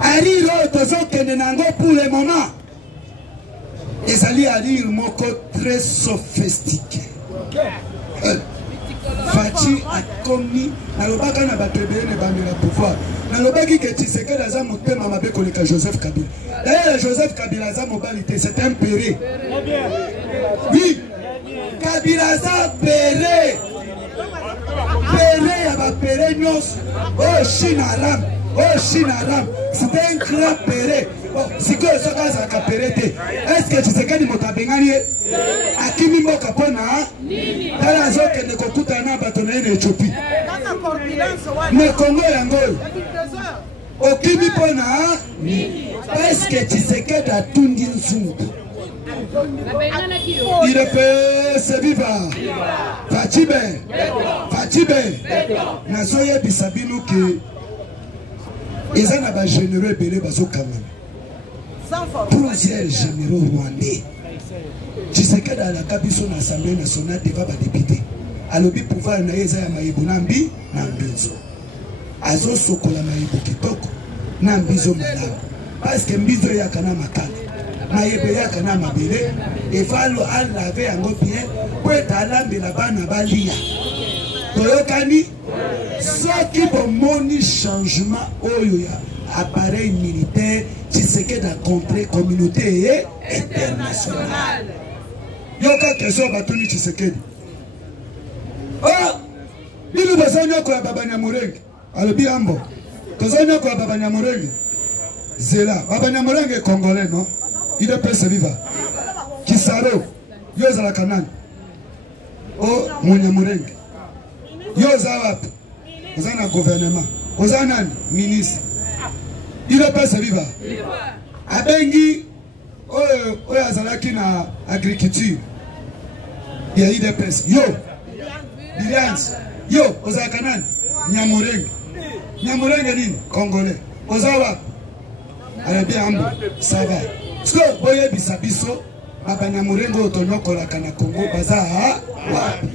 Ariro tozokende nango pour le moment. Ezali arir moko très sophistiqué. Fachi a commis nalobaka na batebele ne bandela pouvoir. Nalobaki que Tshisekedi aza motema mabe koleka Joseph Kabila. D'ailleurs Joseph Kabila aza mobilité, c'est un péré. Oui, Kabila aza péré. Péré ya ba péré nyos. Oh Chine Aram. Oh Chine Aram. C'est un grand péré. Oh, si que ce cas ça capéré. Est-ce que Tshisekedi motabengani akimi mboka pona tala zoke ne kokuta na bato na Éthiopie. Mais Congo yango okimi pona est-ce que Tshisekedi atundi nzungu. Il peut se vivre. Fatibe. Nazoye bisabinu que ils en ont généreux belé bazo kamana. Plusieurs généraux rwandais. Tshisekedi à la Kabiso na Assemblée nationale devant ba député. Alobi pouvoir na yeza ya mayibu nambi na mbizo. Azo sokola mayibu kitoko na mbizo malamu. Parce que mbizo ya kana makala. Mayebe ya kana mabele. Evalo alave yango bien. Kweta alambela bana balia. Toyokani soki bomoni changement oyo ya appareil militaire Tshisekedi a contré communauté internationale. Yoka question batuni Tshisekedi. Oh, bilu bazanya ko baba Nyamurenge. Alobi ambo. Kozanya ko baba Nyamurenge. Zela, baba Nyamurenge congolais non? Il peut se vivre. Kisaro, yoza la kanani. Oh, Munyamurenge. Yoza wapi? Ozana gouvernement. Ozana ministre. Il peut se vivre. Abengi oyo azalaki na agriculture. Il y a IDPS. Yo. Billiance. Yo, ozaka nani? Nyamurenge. Nyamurenge nini? Congolais. Ozawa. Arabi ambo. Ça va. So, boye bisabiso. Baba Nyamurenge otonyokolaka na Congo baza wapi?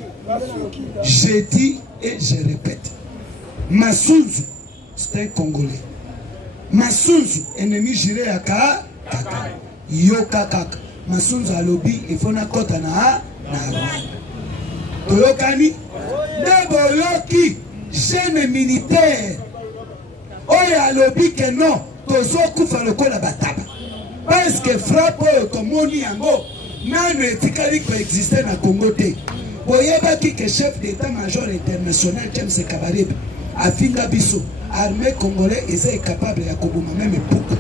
Je dis et je répète. Masunzu, c'est un Congolais. Masunzu, ennemi juré à Kaka. Yoka Kaka. Masunzu a lobby et fona kota na Toyokani. Neboyoki, jeune militaire. Oya lobby que non. Tozo kufa lokola bataba. Parce que frappe comme on y ango. Nano etikali ko exister na Congo te. Boyebaki que chef d'état-major international James Kabarebe afinga biso armée congolais est capable ya koboma même pouka.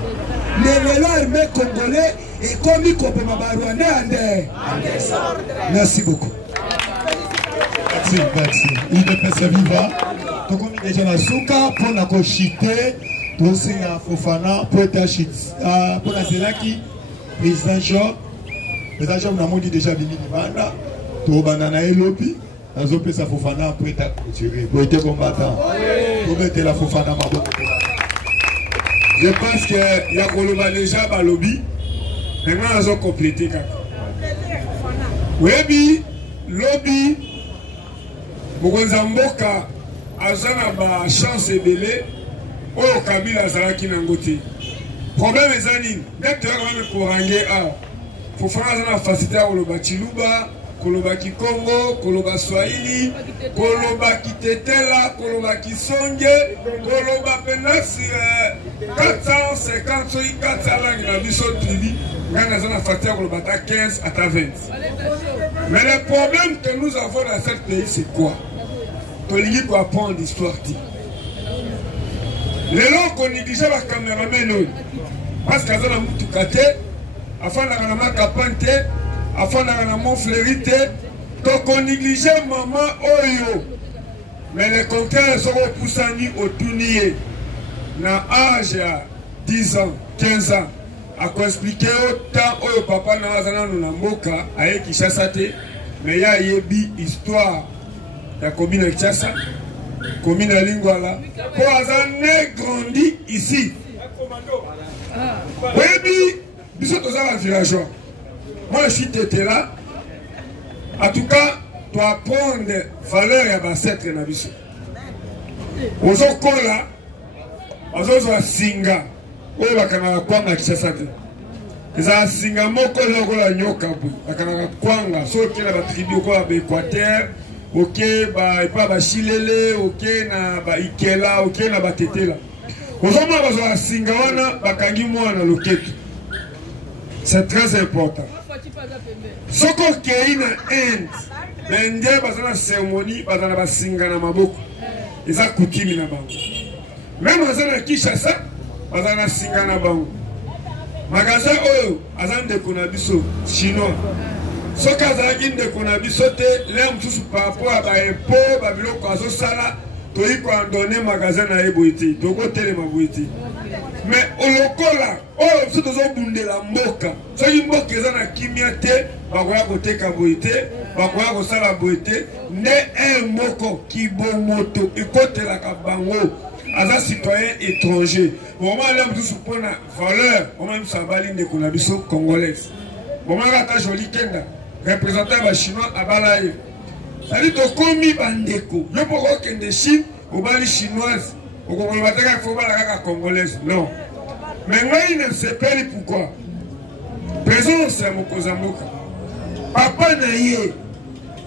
Mais l'armée congolais est comme koboma ba Rwandais ande. Merci beaucoup. Merci. Il peut se vivre. Donc on est déjà la souka pour la cochiter. Tout c'est la Fofana pour être chit. Pour la Zelaki président Jean. Président Jean on a dit déjà venu de banda. Tout banana et lopi. Dans un peu ça Fofana pour être culturé, pour être combattant. Pour mettre la Fofana mabo. Je pense que il y a Koloba déjà par lobby. Maintenant ils ont complété. Oui, lobby. Mokonzamboka azana ba chance belé. Oh Kabila Zaraki Nangote. Problème est anine. Dès que tu as pour ranger à. Faut faire la facilité à Koloba Chiluba, Koloba Kikongo, Koloba Swahili, Koloba Kitetela, Koloba Kisonge, Koloba Penas 450 400 langues dans Bissot Tribi. Quand on a facilité à Koloba 15 à 20. Mais le problème que nous avons dans ce pays, c'est quoi? Toligi pour apprendre l'histoire. Les gens qu'on négligeait la caméraman, parce qu'ils ont un moutoukate, afin d'avoir un capante, afin d'avoir un mot fleurité, donc on négligeait maman Oyo. Mais les contraires sont poussés au tournier. Dans l'âge de 10 ans, 15 ans, à quoi expliquer autant Oyo papa n'a pas de Namboka, avec Kishasate, mais il y a une histoire de la commune de Kishasa. Commune à Lingwala, pour avoir grandi ici. Oui, nous sommes tous villageois. Moi, je suis tété là. En tout cas, tu apprendre valeur ya basetre na biso ozokola ozozwa singa oyo bakanaka kwanga Kinshasa te ezala singa moko ezokola nyoka boye bakanaka kwanga so oke na batribu okola baéquateur oke epa bashilele oke na baikela oke na batetela ozomona bazwaka singa wana bakangi mwana loketo. C'est très important. Ce qui est en Inde, l'Indien a une cérémonie, il a singa na maboko. Ils ont coutume na bango. Même dans Kinshasa, il a une singa na bango. Magasin oyo, azan de konabiso chinois. Ce qui est de konabiso te, l'aime tout par rapport à l'impôt, babiloko azo sala, toi ko donner magasin na eboiti, to ko tele maboiti. Mais au lokola, oh, c'est dans un bunde la mboka. So une mboka eza na kimia te, bakoya koteka boite, bakoya kosala boite, ne un moko ki bon moto, ekotela ka bango, aza citoyen étranger. Bon moi là tout pour na valeur, on même ça bali de konabiso congolaise. Bon moi là ta joli kenda, représentant ba chinois abalaye. Ça dit to komi bandeko, yo poko kende Chine, au bali chinoise. Au Congo, il faut pas la congolaise. Non. Mais moi, il ne sait pas pourquoi. Présence, c'est mon Kozamoka. Papa Naye,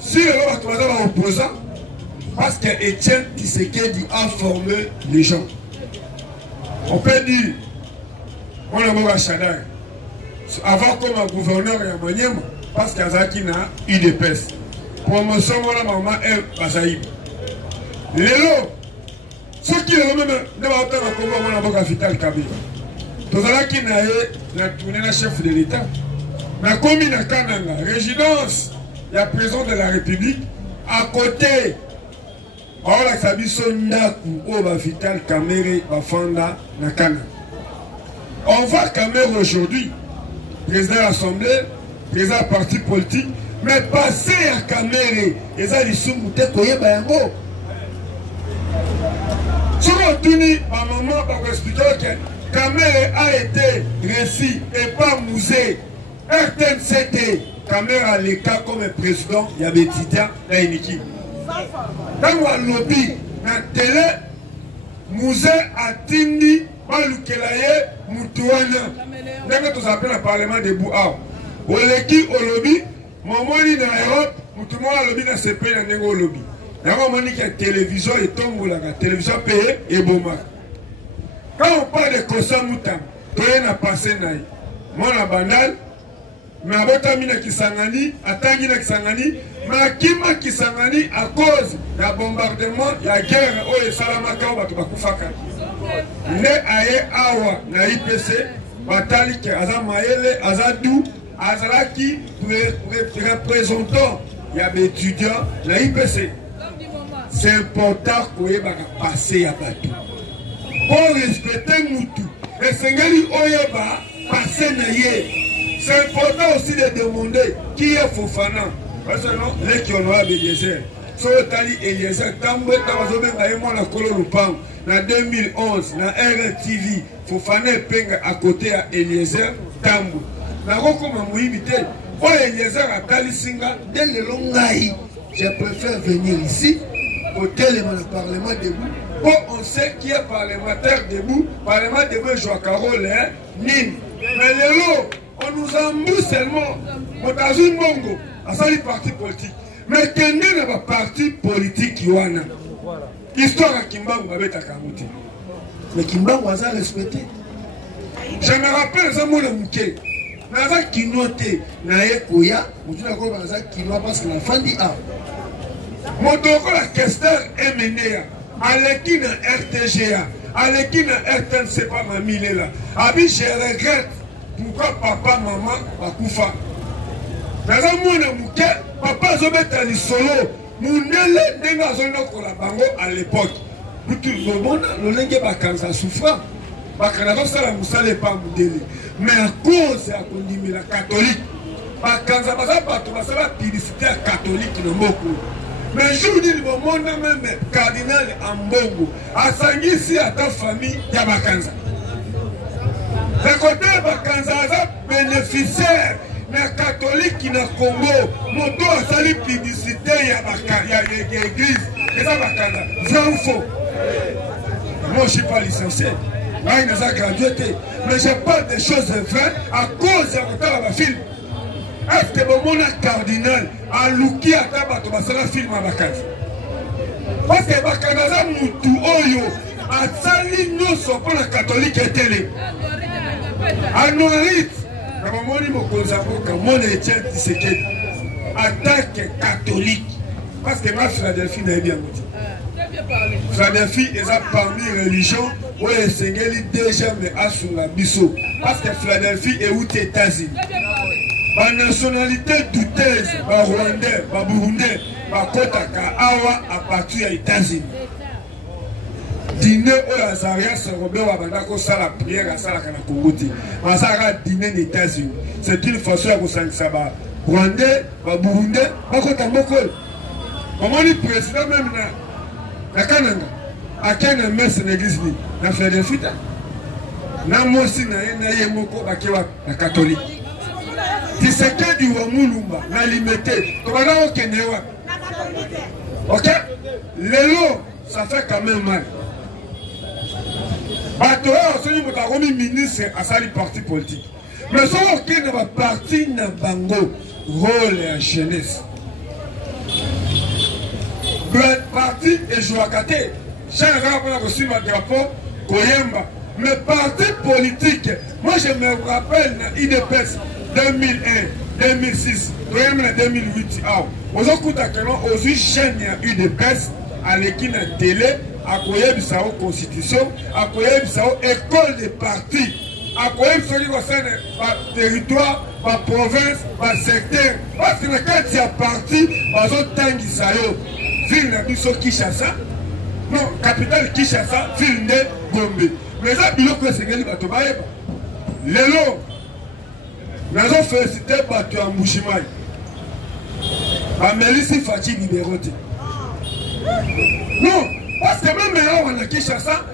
si le roi est opposant, parce que Étienne Tshisekedi a formé les gens. On peut dire, on a mort à Chadar. Avant comme un gouverneur et un manième, parce qu'Azaki n'a eu de peste. Promotion, mon maman est Bazaïb. Lélo. Ce qui est le même, nous avons un Vital Kabila. Tout ça qui n'a tourné le chef de l'État. La commune à Kananga, résidence, la prison de la République, à côté, on a sabi Sondaku, Oba Vital Kamere, Bafanda, Nakana. On va Kamere aujourd'hui, président de l'Assemblée, président du parti politique, mais passer à Kamere, et ça, ils sont moutés, Koyebayango. Si on tourne, ma maman va expliquer que Kamere a été récit et pas musée. RTNCT, Kamere a le cas comme président, il y avait Tita, la Iniki. Dans le lobby, dans la télé, musée a tindi, Malukelaye, Moutouana. N'est-ce que tu appelles le parlement de Bouha. Au lobby, maman est dans l'Europe, Moutouana lobby dans ce pays, dans le lobby. D'abord, on dit que la télévision est tombée, la télévision payée et bon. Quand on parle de Kosa Moutam, rien n'a passé. Moi, la bandale, mais à Botamina qui s'angani, à Tangina qui s'angani, mais à Kima qui s'angani à cause du bombardement, de la guerre, où les Salamaka ou Batoubakoufaka. Ne aye awa na IPC, Batalike, Azamaele, Azadou, Azalaki, représentant, il y a des étudiants, la IPC. C'est important qu'on ait passé à Batou. Pour respecter Moutou, et Sengali Oyeba, passer Naye. C'est important aussi de demander qui est Fofana. Parce que non, les qui ont Eliezer. So Tali Eliezer, Tambo, Tabazobe, Naïmon, la Kolo Lupang, en 2011, dans RTV, Fofana et Penga à côté à Eliezer, Tambo. La Rokoma Mouimité, pour Eliezer à Tali Singa, dès le Longaï, je préfère venir ici. Côté le Parlement debout, bon, on sait qui est parlementaire debout, Parlement debout, Joa Carole, Nîmes. Mais les lots, on nous embouche seulement, on a une bongo, à ça les partis politiques. Mais quelqu'un n'a pas parti politique qui a histoire à Kimbangu, avec ta carotte. Mais Kimbangu a respecté. Je me rappelle, ça m'a mouké. Naza Kinote, Nae Koya, on dit encore Naza Kinoa parce que la fin dit ah. Motoko la questeur est menée à l'équipe de RTGA, à l'équipe de RTNC pas ma mille là. Abi je regrette pourquoi papa maman va koufa. Dans un monde mouké, papa zobeta li solo, mundele nenga zono kola bango à l'époque. Tout le monde le lenge bakanza souffrant. Bakana sala musale pas mundele. Mais à cause à kondimi la catholique. Bakanza baza bato basala publicité catholique no moko. Mais je dis le monde même cardinal Ambongo a sangisi à ta famille Yabakanza. Le côté Bakanza a bénéficiaire na catholique na Congo moto asali publicité ya église eza bakanda vrai ou faux? Moi je suis pas licencié, moi je n'ai pas gradué, mais je parle des choses vraies à cause de mon film. Est-ce que mon cardinal a louki à tabato basala film à bakanda? Parce que bakanda za mutu oyo atali nyonso pour la catholique etele anorit na mamoni mokonzi mboka mona Etienne Tshisekedi attaque catholique parce que ma Philadelphie na bien moti Philadelphie est parmi les religions où les sengeli déjà mais asunga biso parce que Philadelphie est aux États-Unis. La nationalité douteuse, ba Rwandais, ba Burundais, ba kotaka awa à partir des États-Unis. Dîner au Lazaria se robert wa bandako sala prière à sala kana Congo. Masara dîner des États-Unis. C'est une façon à sangisa ba Rwandais, ba Burundais, ba kotaka mokol. Comment le président même na Kananga a Kenya messe l'église ni na Philadelphie na mosi na ye moko bakewa na catholique. Tshisekedi wa mulumba na limité to bana o kenewa. OK? Lelo ça fait quand même mal. Bato soni mutakomi ministre asali parti politique. Mais so OK na ba parti na bango rôle en jeunesse. Le parti est jouacate. Chaque fois qu'on a reçu ma drapeau, Koyemba. Mais parti politique, moi je me rappelle dans IDPS 2001, 2006, 2008. Aujourd'hui, aux chaînes IDPS, à l'équipe de télé, à Koyebisao Constitution, à Koyebisao École des partis, à Koyebisao territoire, par province, par secteur. Parce que quand il y a parti, par autres Tangisayo. Ville na biso Kinshasa, non, capitale Kinshasa, ville de Gombe. Mais ça, biloko esengeli bato bayeba. Lelo, nazo félicité bato ya Mbushimai. Bamelisi Fachi libéroté. Non, parce que même là, on a Kinshasa,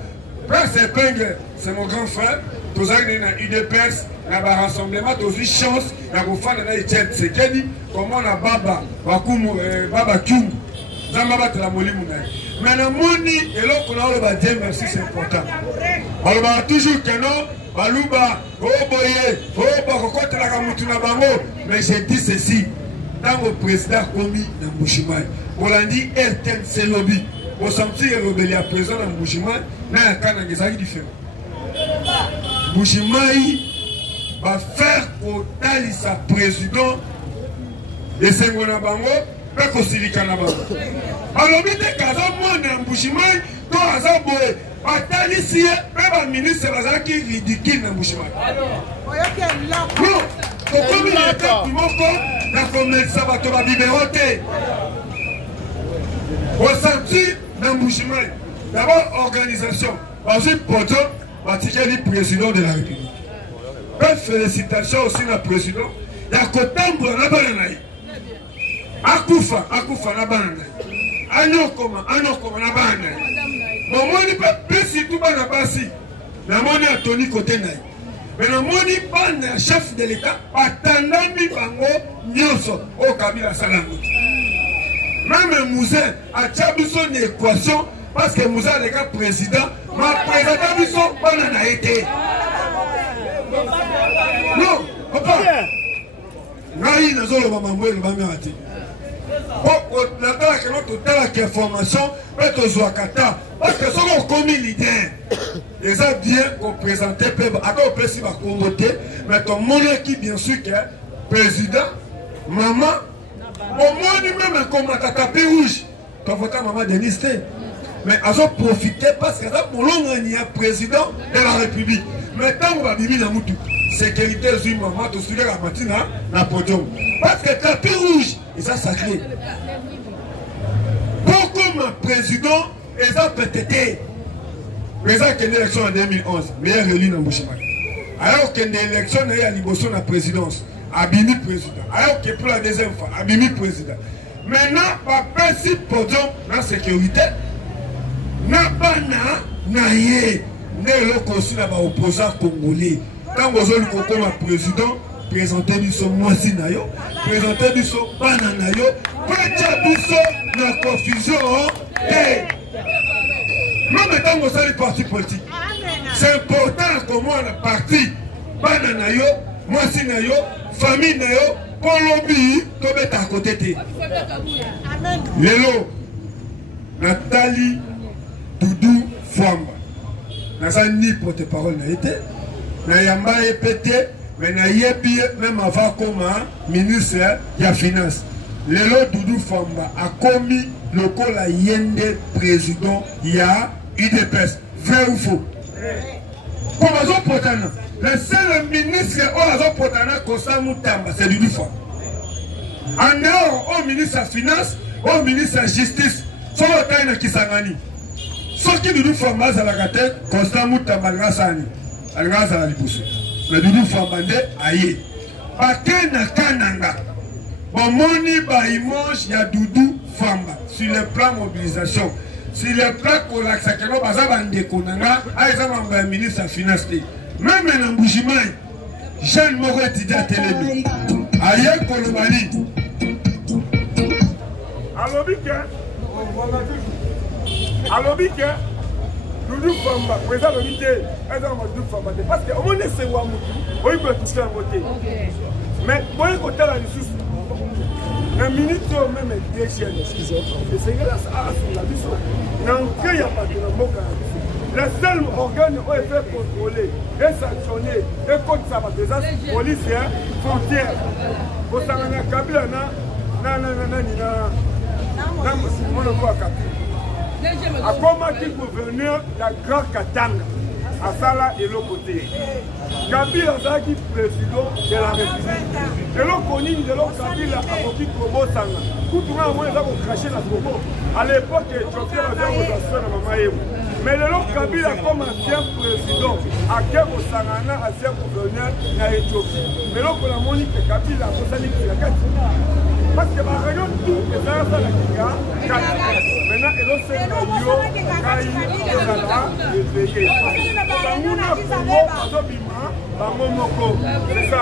Prince Epenge, c'est mon grand frère. Tous les gens qui UDPS, na ba rassemblement, tous eu chance, na ba fan na Etienne Tshisekedi, comment na Baba, Bakumu, Baba Kyungu. Mais le monde et l'autre on va dire merci, c'est important. On va toujours que non, Balouba, mais j'ai dit ceci. Dans le président commis dans Mbushimai, on l'a dit RTNC lobby, on sentit le rebelle à présent dans Mbushimai, mais il y a un cas différent. Mbushimai va faire au tali sa président et c'est mon abango. Alors, il y a un Mbushimai, quand il y a un ministre qui est ridicule dans Mbushimai. Non, comme il y a un Mbushimai, d'abord, organisation, ensuite, le président de la République. Félicitations aussi au président. Il y a Kotambo, Akufa na banda. Anyokoma na banda. Momoni pa pesi tout bana basi. Na moni atoni côté naï. Mais na moni banda chef de l'État atandami bango nyonso au Kabila Salango. Même Mouzen a tchabi son équation parce que Mouzen est le président, ma président biso bana na été. Non, papa. Naï nazolo mamamwe le bamati. Notre information peut aux Ouakata parce que ce qu'on commis l'idée les a bien représenté à si va comboter mais ton monnaie qui bien sûr que président maman au moins même comme un tapis rouge ton vote maman Denis mais à en profiter parce que ça pour l'on il y a président de la République mais tant qu'on va vivre dans Moutou sécurité sur maman tout sur la matinée na podium parce que tapis rouge et ça sacré. Pourquoi mon président est ça peut-être président qui a une élection en 2011, meilleur élu dans Mbushimai. Alors qu'il y a une élection à l'Ibosso dans la présidence, Abimi président. Alors que pour la deuxième fois, Abimi président. Maintenant, pas si podium dans la sécurité, n'a pas n'a l'opposant congolais. Quand vous avez le président, présenter biso mwasi na yo, présenter biso bana na yo, pecha biso na confusion. Même tant que ça les partis politiques, c'est important que moi le parti, bana na yo, mwasi na yo, famille na yo, Colombie, to mettre à côté de. Lelo, Nathalie Doudou Fwamba. N'a ni porte-parole n'a été, n'a yamba pété, mais n'a yebi même avant comme ministre de la finance. Lelo Doudou Fwamba a commis le col à Yende président il y a UDPS. Vrai ou faux? Comme Azon Potana, le seul ministre Azon Potana Kosa Moutamba, c'est Doudou Fwamba. En dehors, au ministre de la finance, au ministre de la justice, faut le temps qui s'angani. Ce qui Doudou Fwamba à la gâte, Constant Moutamba Ngasani, Algaza la Lipoussu. Le Doudou Fwamba aïe. Bakena Kananga. Bon, moni ba image ya Doudou Fwamba sur le plan mobilisation. Sur le plan Kolaksakeno, Bazabande Konanga, Aïzama ministre de la finance. Même en Mboujimaï, Jeanne Moret étudiant à Télébi. Aïe Kolomani. Alors, Alobike, Doudou Fwamba, président de l'unité, Doudou Fwamba, parce qu'au moins c'est Ouamoutou, on peut tout faire voter. Mais pour un côté la ressource, un minute même des chiens, et c'est grâce à la mission. Il n'y a pas de moka. Le seul organe où il fait contrôler et sanctionner et contre sa présence, policiers, frontières. Pour ça, on a Kabila, a combattu le gouverneur de la Grande Katanga, à Sala et l'autre côté. Kabila est président de la République. Et l'autre connu de l'autre Kabila a beaucoup de Kobo Sanga. Tout le monde a craché la Kobo. À l'époque, il y avait un peu mais l'autre Kabila, comme ancien président, a Kebo Sangana, ancien gouverneur de l'Éthiopie. Mais l'autre, la Monique Kabila, a dit qu'il y a parce que ma région tout est dans la Kiga, maintenant elle a fait c'est ça.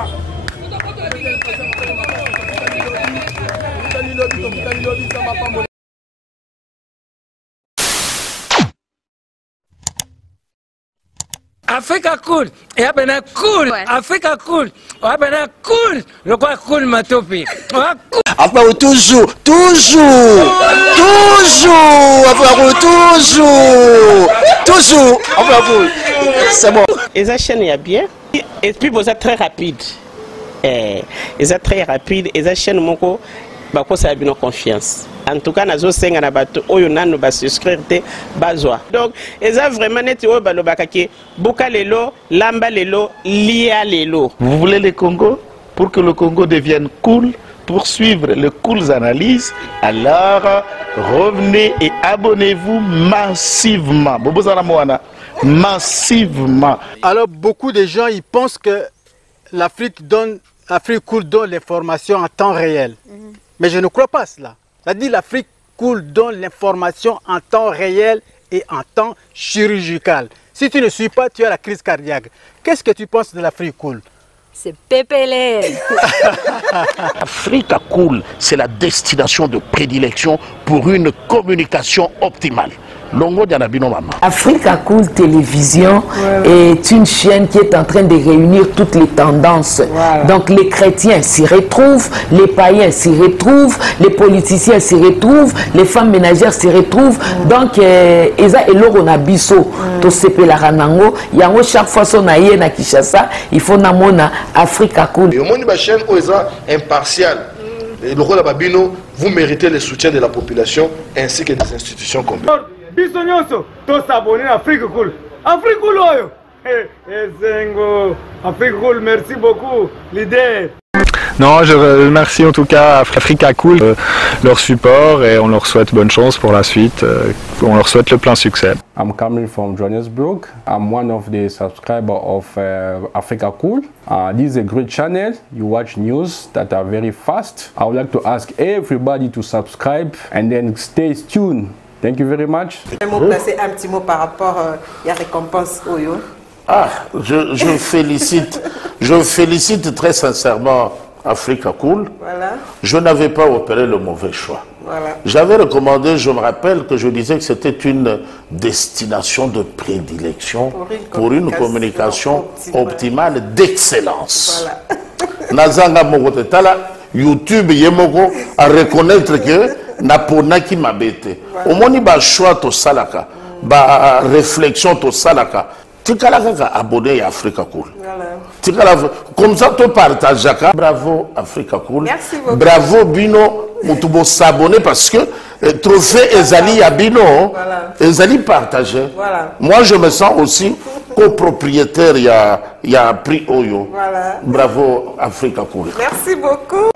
Africa cool, et abena cool, ouais. Africa cool, abena cool, le quoi cool matopi. Après toujours, après c'est bon. Et ça chaîne est bien, et puis vous êtes très rapide, et ça très rapide, et ça chaîne mon co, bah quoi ça a bien confiance. En tout cas, nous avons na bato oyo nanu ba souscrire te bazwa. Donc, eza vraiment net oyo ba lobakaki buka lelo, lamba lelo, lia lelo. Vous voulez le Congo pour que le Congo devienne cool, pour suivre les cool analyses, alors revenez et abonnez-vous massivement. Massivement. Alors beaucoup de gens ils pensent que l'Afrique cool donne l'information en temps réel. Mais je ne crois pas cela. C'est-à-dire l'Afrique cool donne l'information en temps réel et en temps chirurgical. Si tu ne suis pas, tu as la crise cardiaque. Qu'est-ce que tu penses de l'Afrique cool? C'est PPL. Africa Cool, c'est la destination de prédilection pour une communication optimale. Africa Cool Télévision est une chaîne qui est en train de réunir toutes les tendances. Donc les chrétiens s'y retrouvent, les païens s'y retrouvent, les politiciens s'y retrouvent, les femmes ménagères s'y retrouvent. Donc Eza et Lorona Bisso, to sepe la ranango, yango chaque fois son aïe na Kinshasa, il faut namona Africa Cool. Et au monde de la chaîne Oeza impartial. Et le rôle de Babino, vous méritez le soutien de la population ainsi que des institutions complètes. Bisognoso, tous s'abonner à Africa Cool. Africa Cool, oyo. Zengo, Africa Cool, merci beaucoup, leader. Non, je remercie en tout cas Africa Cool, leur support et on leur souhaite bonne chance pour la suite. On leur souhaite le plein succès. I'm coming from Johannesburg. I'm one of the subscribers of Africa Cool. This is a great channel. You watch news that are very fast. I would like to ask everybody to subscribe and then stay tuned. Thank you very much. Placer un petit mot par rapport à la récompense Oyo. Je félicite Je félicite très sincèrement Africa Cool. Voilà. Je n'avais pas opéré le mauvais choix. Voilà. J'avais recommandé, je me rappelle que je disais que c'était une destination de prédilection pour une communication optimale d'excellence. Voilà. Nazanga Mogote Tala, YouTube Yemoko à reconnaître que Napona qui m'a bêté. Au moins, il y a choix to salaka, ba réflexion to salaka. Tu as abonné à Africa Cool. Comme ça, tu partages. Bravo Africa Cool. Merci beaucoup. Bravo Bino. Mutubo s'abonner parce que trophée Ezali à Bino, Ezali partagé. Voilà. Moi, je me sens aussi copropriétaire. Il y a prix Oyo. Voilà. Bravo Africa Cool. Merci beaucoup.